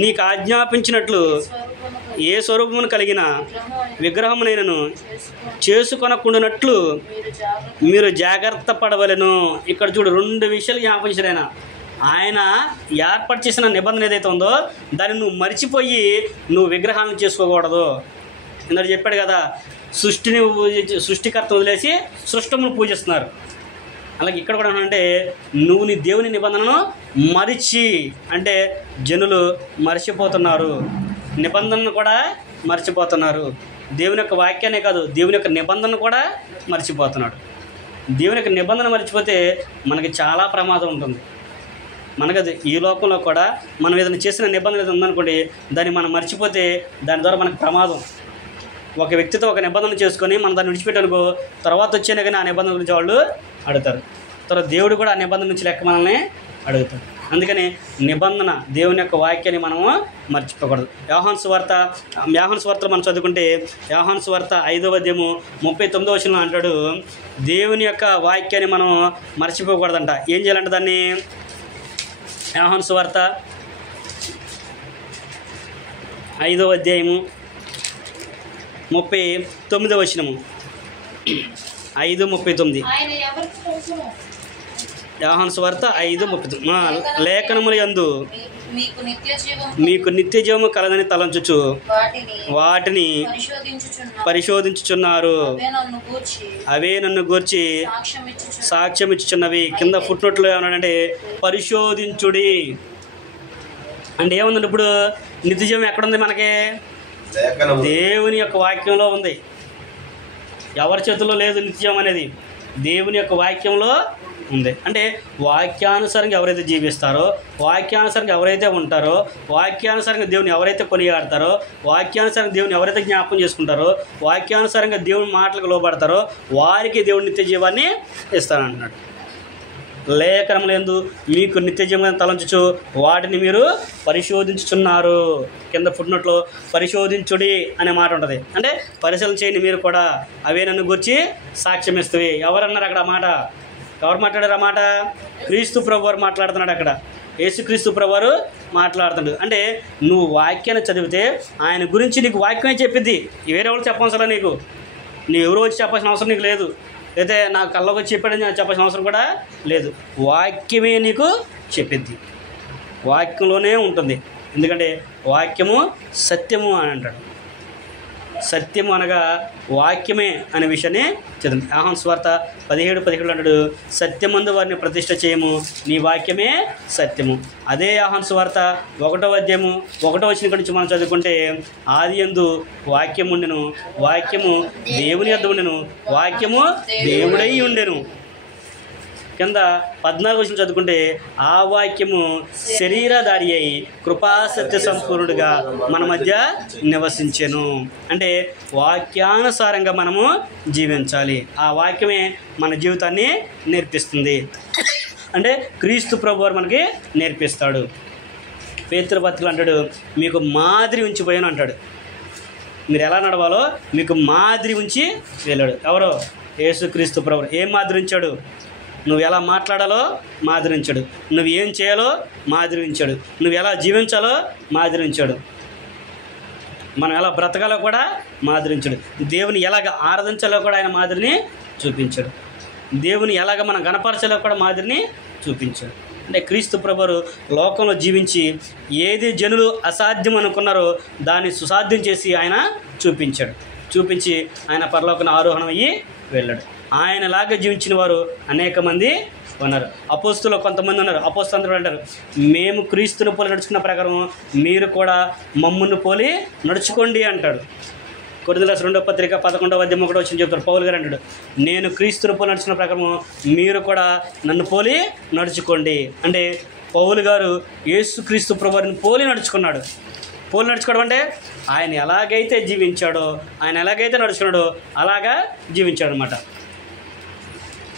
నీకు ఆజ్ఞాపించినట్లు ఏ స్వరూపమును కలిగిన విగ్రహమునైనను చేసుకొనకుండానట్లు మీరు జాగ్రత్త పడవలెను. ఇక్కడ చూడు 2 విషయాలు జ్ఞాపించారు. ఆయన ఏర్పాటు చేసిన నిబంధన ఏదైతే ఉందో దాన్ని నువ్వు మర్చిపోయి నువ్వు విగ్రహాలను చేసుకోకూడదు. ఇందాక చెప్పాడు కదా, సృష్టికర్త వదిలేసి సృష్టమును పూజిస్తున్నారు. అలాగే ఇక్కడ కూడా అంటే నువ్వు నీ దేవుని నిబంధనను మరిచి, అంటే జనులు మర్చిపోతున్నారు, నిబంధనను కూడా మర్చిపోతున్నారు. దేవుని యొక్క వాక్యానే కాదు, దేవుని యొక్క నిబంధనను కూడా మర్చిపోతున్నాడు. దేవుని యొక్క నిబంధన మర్చిపోతే మనకి చాలా ప్రమాదం ఉంటుంది. మనకది ఈ లోకంలో కూడా మనం ఏదైనా చేసిన నిబంధన ఏదైనా ఉందనుకోండి, దాన్ని మనం మర్చిపోతే దాని ద్వారా మనకు ప్రమాదం. ఒక వ్యక్తితో ఒక నిబంధన చేసుకొని మనం దాన్ని విడిచిపెట్టనుకో తర్వాత వచ్చేనే కానీ ఆ నిబంధన గురించి వాళ్ళు అడుగుతారు. తర్వాత దేవుడు కూడా ఆ నిబంధన నుంచి లెక్క మనల్ని అడుగుతాడు. అందుకని నిబంధన దేవుని యొక్క వాక్యాన్ని మనము మర్చిపోకూడదు. యోహాను సువార్తలో మనం చదువుకుంటే యోహాను సువార్త 5వ అధ్యాయము 39వ వచనంలో అంటాడు, దేవుని యొక్క వాక్యాన్ని మనం మర్చిపోకూడదంట. ఏం చేయాలంటే దాన్ని, యోహాను సువార్త 5వ అధ్యాయము 39వ వచనము, 5:39. యోహాను సువార్త 5:39. లేఖనముల యందు మీకు నిత్య జీవము కలదని తలంచుచు వాటిని పరిశోధించుచున్నారు, అవే నన్ను గూర్చి సాక్ష్యం ఇచ్చుచున్నవి. కింద ఫుట్నోట్లో ఏమన్నాడంటే పరిశోధించుడి అంటే ఏముందండి? ఇప్పుడు నిత్య జీవం ఎక్కడుంది? మనకి దేవుని యొక్క వాక్యంలో ఉంది. ఎవరి చేతుల్లో లేదు నిత్యం అనేది, దేవుని యొక్క వాక్యంలో ఉంది. అంటే వాక్యానుసారంగా ఎవరైతే జీవిస్తారో, వాక్యానుసారంగా ఎవరైతే ఉంటారో, వాక్యానుసారంగా దేవుని ఎవరైతే కొనియాడతారో, వాక్యానుసారంగా దేవుని ఎవరైతే జ్ఞాపకం చేసుకుంటారో, వాక్యానుసారంగా దేవుని మాటలకు లోబడతారో వారికి దేవుని నిత్య జీవాన్ని ఇస్తానంటున్నాడు. లేఖనములందు మీకు నిత్య జీవం తలంచుచు వాటిని మీరు పరిశోధించుచున్నారు. కింద ఫుట్నోట్లో పరిశోధించుడి అనే మాట ఉంటుంది. అంటే పరిశీలన చేయండి మీరు కూడా, అవే నన్ను గురించి సాక్ష్యం ఇస్తాయి. ఎవరన్నారు అక్కడ మాట? ఎవరు మాట్లాడారు ఆ మాట? క్రీస్తు ప్రభువారు మాట్లాడుతున్నాడు. అక్కడ యేసుక్రీస్తు ప్రభువారు మాట్లాడుతున్నాడు. అంటే నువ్వు వాక్యాన్ని చదివితే ఆయన గురించి నీకు వాక్యమే చెప్పిద్ది, వేరే వాళ్ళు చెప్పవసరం నీకు. నువ్వు ఎవరో వచ్చి చెప్పాల్సిన అవసరం నీకు లేదు. అయితే నాకు కళ్ళకు వచ్చి చెప్పాడని నేను చెప్పాల్సిన అవసరం కూడా లేదు. వాక్యమే నీకు చెప్పిద్ది, వాక్యంలోనే ఉంటుంది. ఎందుకంటే వాక్యము సత్యము అని అంటాడు. సత్యము అనగా వాక్యమే అనే విషయాన్ని చదువు. యోహాను సువార్త 17:17 అంటాడు, సత్యమందు వారిని ప్రతిష్ఠ చేయము, నీ వాక్యమే సత్యము. అదే యోహాను సువార్త 1వ అధ్యాయము 1వ వచనం నుంచి మనం చదువుకుంటే, ఆది యందు వాక్యము ఉండెను, వాక్యము దేవుని యొద్ద ఉండెను, వాక్యము దేవుడై ఉండెను. కింద 14వ వచనం చదువుకుంటే, ఆ వాక్యము శరీరధారి అయి కృపా సత్య సంపూర్ణుడిగా మన మధ్య నివసించెను. అంటే వాక్యానుసారంగా మనము జీవించాలి. ఆ వాక్యమే మన జీవితాన్ని నేర్పిస్తుంది. అంటే క్రీస్తు ప్రభువారు మనకి నేర్పిస్తాడు. పేతురు పత్రికలో అంటాడు, మీకు మాదిరి ఉంచిపోయాను అంటాడు. మీరు ఎలా నడవాలో మీకు మాదిరి ఉంచి వెళ్ళాడు. ఎవరో? యేసుక్రీస్తు ప్రభువు. ఏం మాదిరి ఉంచాడు? నువ్వు ఎలా మాట్లాడాలో మాదిరించాడు, నువ్వు ఏం చేయాలో మాదిరించాడు, నువ్వు ఎలా జీవించాలో మాదిరించాడు, మనం ఎలా బ్రతకాలో కూడా మాదిరించాడు, దేవుని ఎలాగ ఆరాధించాలో కూడా ఆయన మాదిరిని చూపించాడు, దేవుని ఎలాగ మనం గణపరచాలో కూడా మాదిరిని చూపించాడు. అంటే క్రీస్తు ప్రభువు లోకంలో జీవించి ఏది జనులు అసాధ్యం అనుకున్నారో దాన్ని సుసాధ్యం చేసి ఆయన చూపించి ఆయన పరలోకన ఆరోహణం అయ్యి వెళ్ళాడు. ఆయనలాగా జీవించిన వారు అనేక మంది ఉన్నారు. అపోస్తులు కొంతమంది ఉన్నారు. అపోస్తులు అంటారు, మేము క్రీస్తుని పోలి నడుచుకున్న ప్రకారం మీరు కూడా మమ్మును పోలి నడుచుకోండి అంటాడు. కొరింథీయుల 2వ పత్రిక 11వ అధ్యాయం 1వ వచనం చెప్తారు. పౌలు గారు అంటాడు, నేను క్రీస్తుని పోలి నడుచుకున్న ప్రకారం మీరు కూడా నన్ను పోలి నడుచుకోండి. అంటే పౌలు గారు యేసుక్రీస్తు ప్రభువుని పోలి నడుచుకున్నాడు. పోలి నడుచుకోవడం అంటే ఆయన ఎలాగైతే జీవించాడో, ఆయన ఎలాగైతే నడుచుకున్నాడో అలాగా జీవించాడు అనమాట.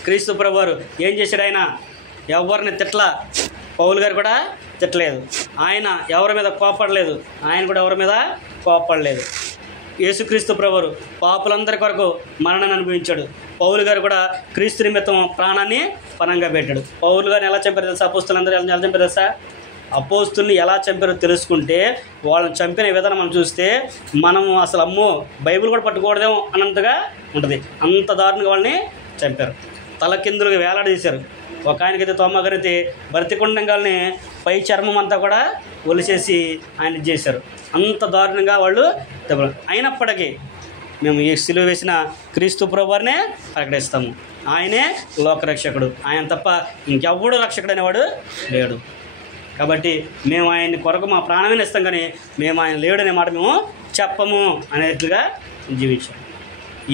క్రీస్తు ప్రభువారు ఏం చేశాడు? ఆయన ఎవరిని తిట్టలా, పౌలు గారు కూడా తిట్టలేదు. ఆయన ఎవరి మీద కోపడలేదు, ఆయన కూడా ఎవరి మీద కోపడలేదు. యేసుక్రీస్తు ప్రభువారు పాపులందరి కొరకు మరణాన్ని అనుభవించాడు. పౌలు గారు కూడా క్రీస్తు నిమిత్తం ప్రాణాన్ని పణంగా పెట్టాడు. పౌలు గారిని ఎలా చంపారు తెలుసా? అపోస్తులందరూ ఎలా చంపారు తెలుసా? అపోస్తుల్ని ఎలా చంపారో తెలుసుకుంటే, వాళ్ళని చంపిన విధానం మనం చూస్తే మనము అసలు అమ్మో బైబిల్ కూడా పట్టుకోవడదేమో అన్నంతగా ఉంటుంది. అంత దారుణంగా వాళ్ళని చంపారు. తలకిందులుగా వేలాడదీశారు. ఒక ఆయనకైతే తోమగారైతే భర్తికుండంగాల్ని పై చర్మం అంతా కూడా ఒలిసేసి ఆయన చేశారు. అంత దారుణంగా వాళ్ళు దెబ్బలు. అయినప్పటికీ మేము ఈ సిలువ వేసిన క్రీస్తు ప్రభువారినే ప్రకటిస్తాము. ఆయనే లోకరక్షకుడు, ఆయన తప్ప ఇంకెవ్వడు రక్షకుడు అనేవాడు లేడు. కాబట్టి మేము ఆయన్ని కొరకు మా ప్రాణమైన ఇస్తాం, కానీ మేము ఆయన లేడనే మాట మేము చెప్పము అనేట్లుగా జీవించాం.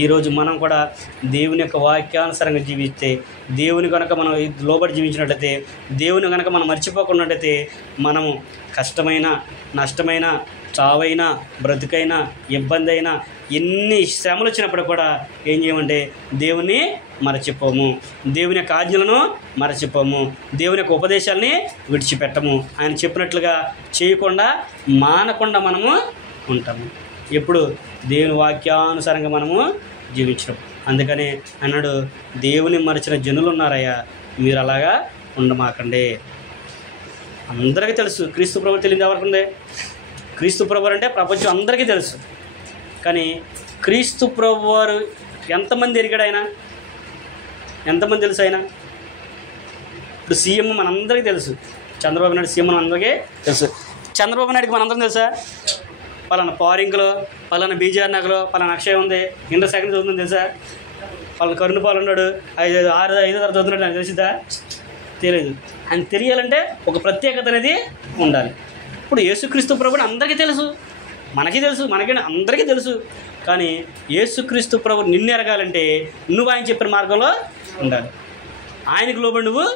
ఈరోజు మనం కూడా దేవుని యొక్క వాక్యానుసారంగా జీవిస్తే, దేవుని కనుక మనం లోబడి జీవించినట్లయితే, దేవుని కనుక మనం మర్చిపోకున్నట్టయితే, మనము కష్టమైన, నష్టమైన, చావైనా, బ్రతుకైనా, ఇబ్బంది అయినా, ఎన్ని శ్రమలు వచ్చినప్పుడు కూడా ఏం చేయమంటే దేవుని మరచిపోము, దేవుని యొక్క ఆజ్ఞలను మరచిపోము, దేవుని యొక్క ఉపదేశాలని విడిచిపెట్టము. ఆయన చెప్పినట్లుగా చేయకుండా మానకుండా మనము ఉంటాము. ఎప్పుడు దేవుని వాక్యానుసారంగా మనము జీవించడం. అందుకని అన్నాడు, దేవుని మరచిన జనులు ఉన్నారయ్యా, మీరు అలాగా ఉండమాకండి. అందరికీ తెలుసు క్రీస్తు ప్రభువు తెలియదు ఎవరికి ఉంది? క్రీస్తు ప్రభువు అంటే ప్రపంచం అందరికీ తెలుసు. కానీ క్రీస్తు ప్రభువారు ఎంతమంది ఎరిగాడు? ఆయన ఎంతమంది తెలుసు? ఆయన ఇప్పుడు సీఎం మనందరికీ తెలుసు. చంద్రబాబు నాయుడు సీఎం మనందరికీ తెలుసు. చంద్రబాబు నాయుడుకి మనందరం తెలుసా? పలానా పారింగ్లో, పలానా బీజేఆర్ నగర్లో పలానా అక్షయ ఉంది, ఇంటర్ సెకండ్ చదువుతుంది తెలుసా? పలానా కరుణపాలు ఉన్నాడు, 5 తరగతి చదువుతున్నాడు, ఆయన తెలిసిద్దా? తెలియదు. ఆయన తెలియాలంటే ఒక ప్రత్యేకత అనేది ఉండాలి. ఇప్పుడు యేసుక్రీస్తు ప్రభువుని అందరికీ తెలుసు, మనకి తెలుసు, మనకి అందరికీ తెలుసు. కానీ యేసుక్రీస్తు ప్రభువు నిన్ను ఎరగాలంటే నువ్వు ఆయన చెప్పిన మార్గంలో ఉండాలి. ఆయనకు లోబడి నువ్వు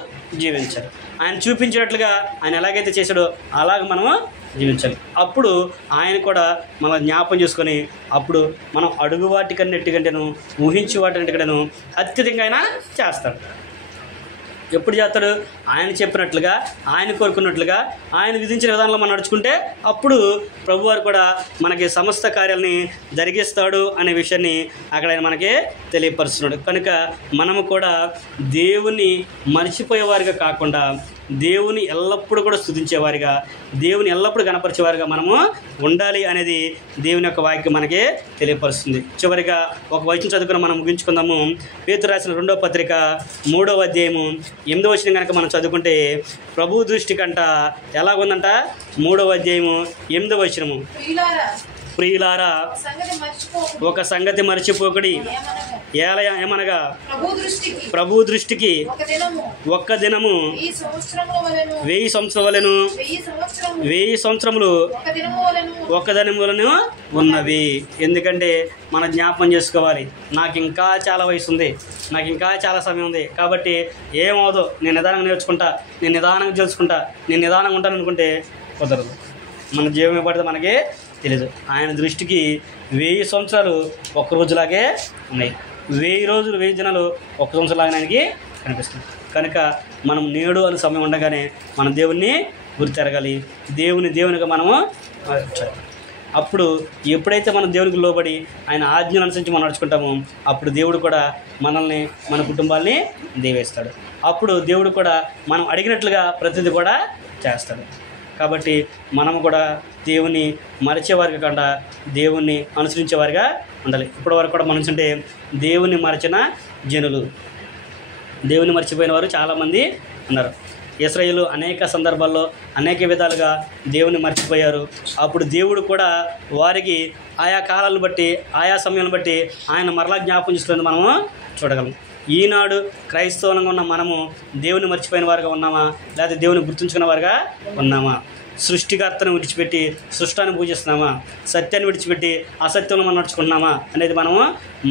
జీవించాలి. ఆయన చూపించినట్లుగా ఆయన ఎలాగైతే చేశాడో అలాగ మనము జీవించాలి. అప్పుడు ఆయన కూడా మన జ్ఞాపం చేసుకొని, అప్పుడు మనం అడుగు వాటికన్నిటికంటేను, ఊహించి వాటికంటేను అత్యధికంగా ఆయన చేస్తాడు. ఎప్పుడు చేస్తాడు? ఆయన చెప్పినట్లుగా, ఆయన కోరుకున్నట్లుగా, ఆయన విధించిన విధానంలో మనం నడుచుకుంటే అప్పుడు ప్రభువారు కూడా మనకి సమస్త కార్యాలని జరిగిస్తాడు అనే విషయాన్ని అక్కడ ఆయన మనకి తెలియపరుస్తున్నాడు. కనుక మనము కూడా దేవుని మర్చిపోయేవారిగా కాకుండా దేవుని ఎల్లప్పుడూ కూడా స్తుతించేవారిగా, దేవుని ఎల్లప్పుడూ గణపరిచేవారిగా మనము ఉండాలి అనేది దేవుని యొక్క వాక్యం మనకి తెలియపరుస్తుంది. చివరిగా ఒక వచనం చదువుకుని మనం ముగించుకుందాము. పేతురు రాసిన 2వ పత్రిక 3వ అధ్యాయము 8వ వచనం కనుక మనం చదువుకుంటే, ప్రభు దృష్టి కంట ఎలాగుందంట? 3వ అధ్యాయము 8వ వచనము, ప్రియులారా ఒక సంగతి మర్చిపోకడి, ఏమనగా ప్రభు దృష్టికి ఒక్క దినము 1000 సంవత్సరములను 1000 సంవత్సరములు ఒక్క దినములను ఉన్నవి. ఎందుకంటే మనం జ్ఞాపకం చేసుకోవాలి, నాకు ఇంకా చాలా వయసు ఉంది, నాకు ఇంకా చాలా సమయం ఉంది, కాబట్టి ఏమవుదో నేను నిదానంగా నేర్చుకుంటా, నేను నిదానంగా తెలుసుకుంటా, నేను నిదానంగా ఉంటాను అనుకుంటే కుదరదు. మన జీవం పడితే మనకి తెలీదు. ఆయన దృష్టికి 1000 సంవత్సరాలు ఒక్క రోజులాగే ఉన్నాయి, 1000 రోజులు 1000 దినాలు ఒక్క సంవత్సరంలాగా ఆయనకి కనిపిస్తుంది. కనుక మనం నేడు అనే సమయం ఉండగానే మనం దేవుణ్ణి గుర్తెరగాలి, దేవునిగా మనము అప్పుడు ఎప్పుడైతే మనం దేవునికి లోబడి ఆయన ఆజ్ఞలు అనుసరించి మనం నడుచుకుంటామో అప్పుడు దేవుడు కూడా మనల్ని, మన కుటుంబాల్ని దీవిస్తాడు. అప్పుడు దేవుడు కూడా మనం అడిగినట్లుగా ప్రతిదీ కూడా చేస్తాడు. కాబట్టి మనము కూడా దేవుని మరచేవారిగా కాకుండా దేవుణ్ణి అనుసరించేవారిగా ఉండాలి. ఇప్పటివరకు కూడా మనం చూంటే దేవుని మరచిన జనులు, దేవుని మర్చిపోయిన వారు చాలామంది ఉన్నారు. ఇశ్రాయేలు అనేక సందర్భాల్లో అనేక విధాలుగా దేవుని మర్చిపోయారు. అప్పుడు దేవుడు కూడా వారికి ఆయా కాలాలను బట్టి, ఆయా సమయాలను బట్టి ఆయన మరలా జ్ఞాపకం చేసుకుని మనము చూడగలం. ఈనాడు క్రైస్తవులంగా ఉన్న మనము దేవుని మర్చిపోయిన వారుగా ఉన్నామా, లేకపోతే దేవుని గుర్తుంచుకున్న వారుగా ఉన్నామా? సృష్టికర్తను విడిచిపెట్టి సృష్టాన్ని పూజిస్తున్నామా, సత్యాన్ని విడిచిపెట్టి అసత్యంలో మనం నడుచుకుంటున్నామా అనేది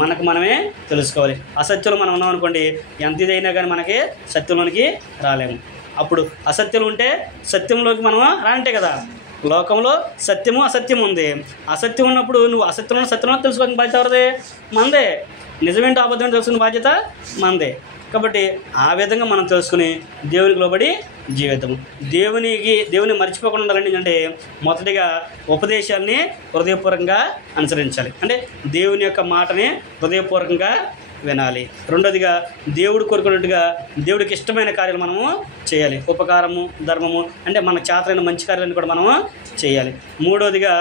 మనకు మనమే తెలుసుకోవాలి. అసత్యంలో మనం ఉన్నాం అనుకోండి, ఎంత ఇదైనా కానీ మనకి సత్యంలోనికి రాలేము. అప్పుడు అసత్యం ఉంటే సత్యంలోకి మనం రాంటే కదా. లోకంలో సత్యము అసత్యం ఉంది. అసత్యం ఉన్నప్పుడు నువ్వు అసత్యంలో సత్యంలో తెలుసుకోవాల్సిన బాధ్యత ఎవరిదే? మనదే. నిజమేంటో అబద్ధం తెలుసుకునే బాధ్యత మనదే. కాబట్టి ఆ విధంగా మనం తెలుసుకుని దేవునికి లోబడి జీవితము, దేవుని మర్చిపోకుండా ఉండాలండి. అంటే మొదటిగా ఉపదేశాన్ని హృదయపూర్వకంగా అనుసరించాలి, అంటే దేవుని యొక్క మాటని హృదయపూర్వకంగా వినాలి. రెండోదిగా దేవుడు కోరుకున్నట్టుగా దేవుడికి ఇష్టమైన కార్యాలు మనము చేయాలి. ఉపకారము, ధర్మము అంటే మన చేతలైన మంచి కార్యాలను కూడా మనము చేయాలి. మూడోదిగా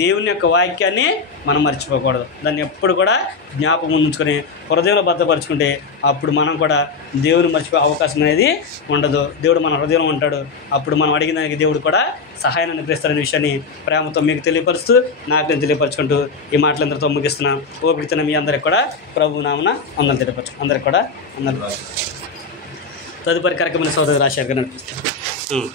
దేవుని యొక్క వాక్యాన్ని మనం మర్చిపోకూడదు. దాన్ని ఎప్పుడు కూడా జ్ఞాపకం ఉంచుకొని హృదయంలో భద్రపరుచుకుంటే అప్పుడు మనం కూడా దేవుని మర్చిపోయే అవకాశం అనేది ఉండదు. దేవుడు మన హృదయంలో ఉంటాడు. అప్పుడు మనం అడిగిన దానికి దేవుడు కూడా సహాయాన్ని అనుగ్రహిస్తారనే విషయాన్ని ప్రేమతో మీకు తెలియపరుస్తూ, నాకు నేను తెలియపరచుకుంటూ ఈ మాటలందరితో ముగిస్తున్నా. ఓపికతో మీ అందరికి కూడా ప్రభు నామన అందరిని తెలియపరచు. అందరికి కూడా తదుపరి కార్యక్రమం సోదరు రాజశేఖర్ నడిపిస్తాను.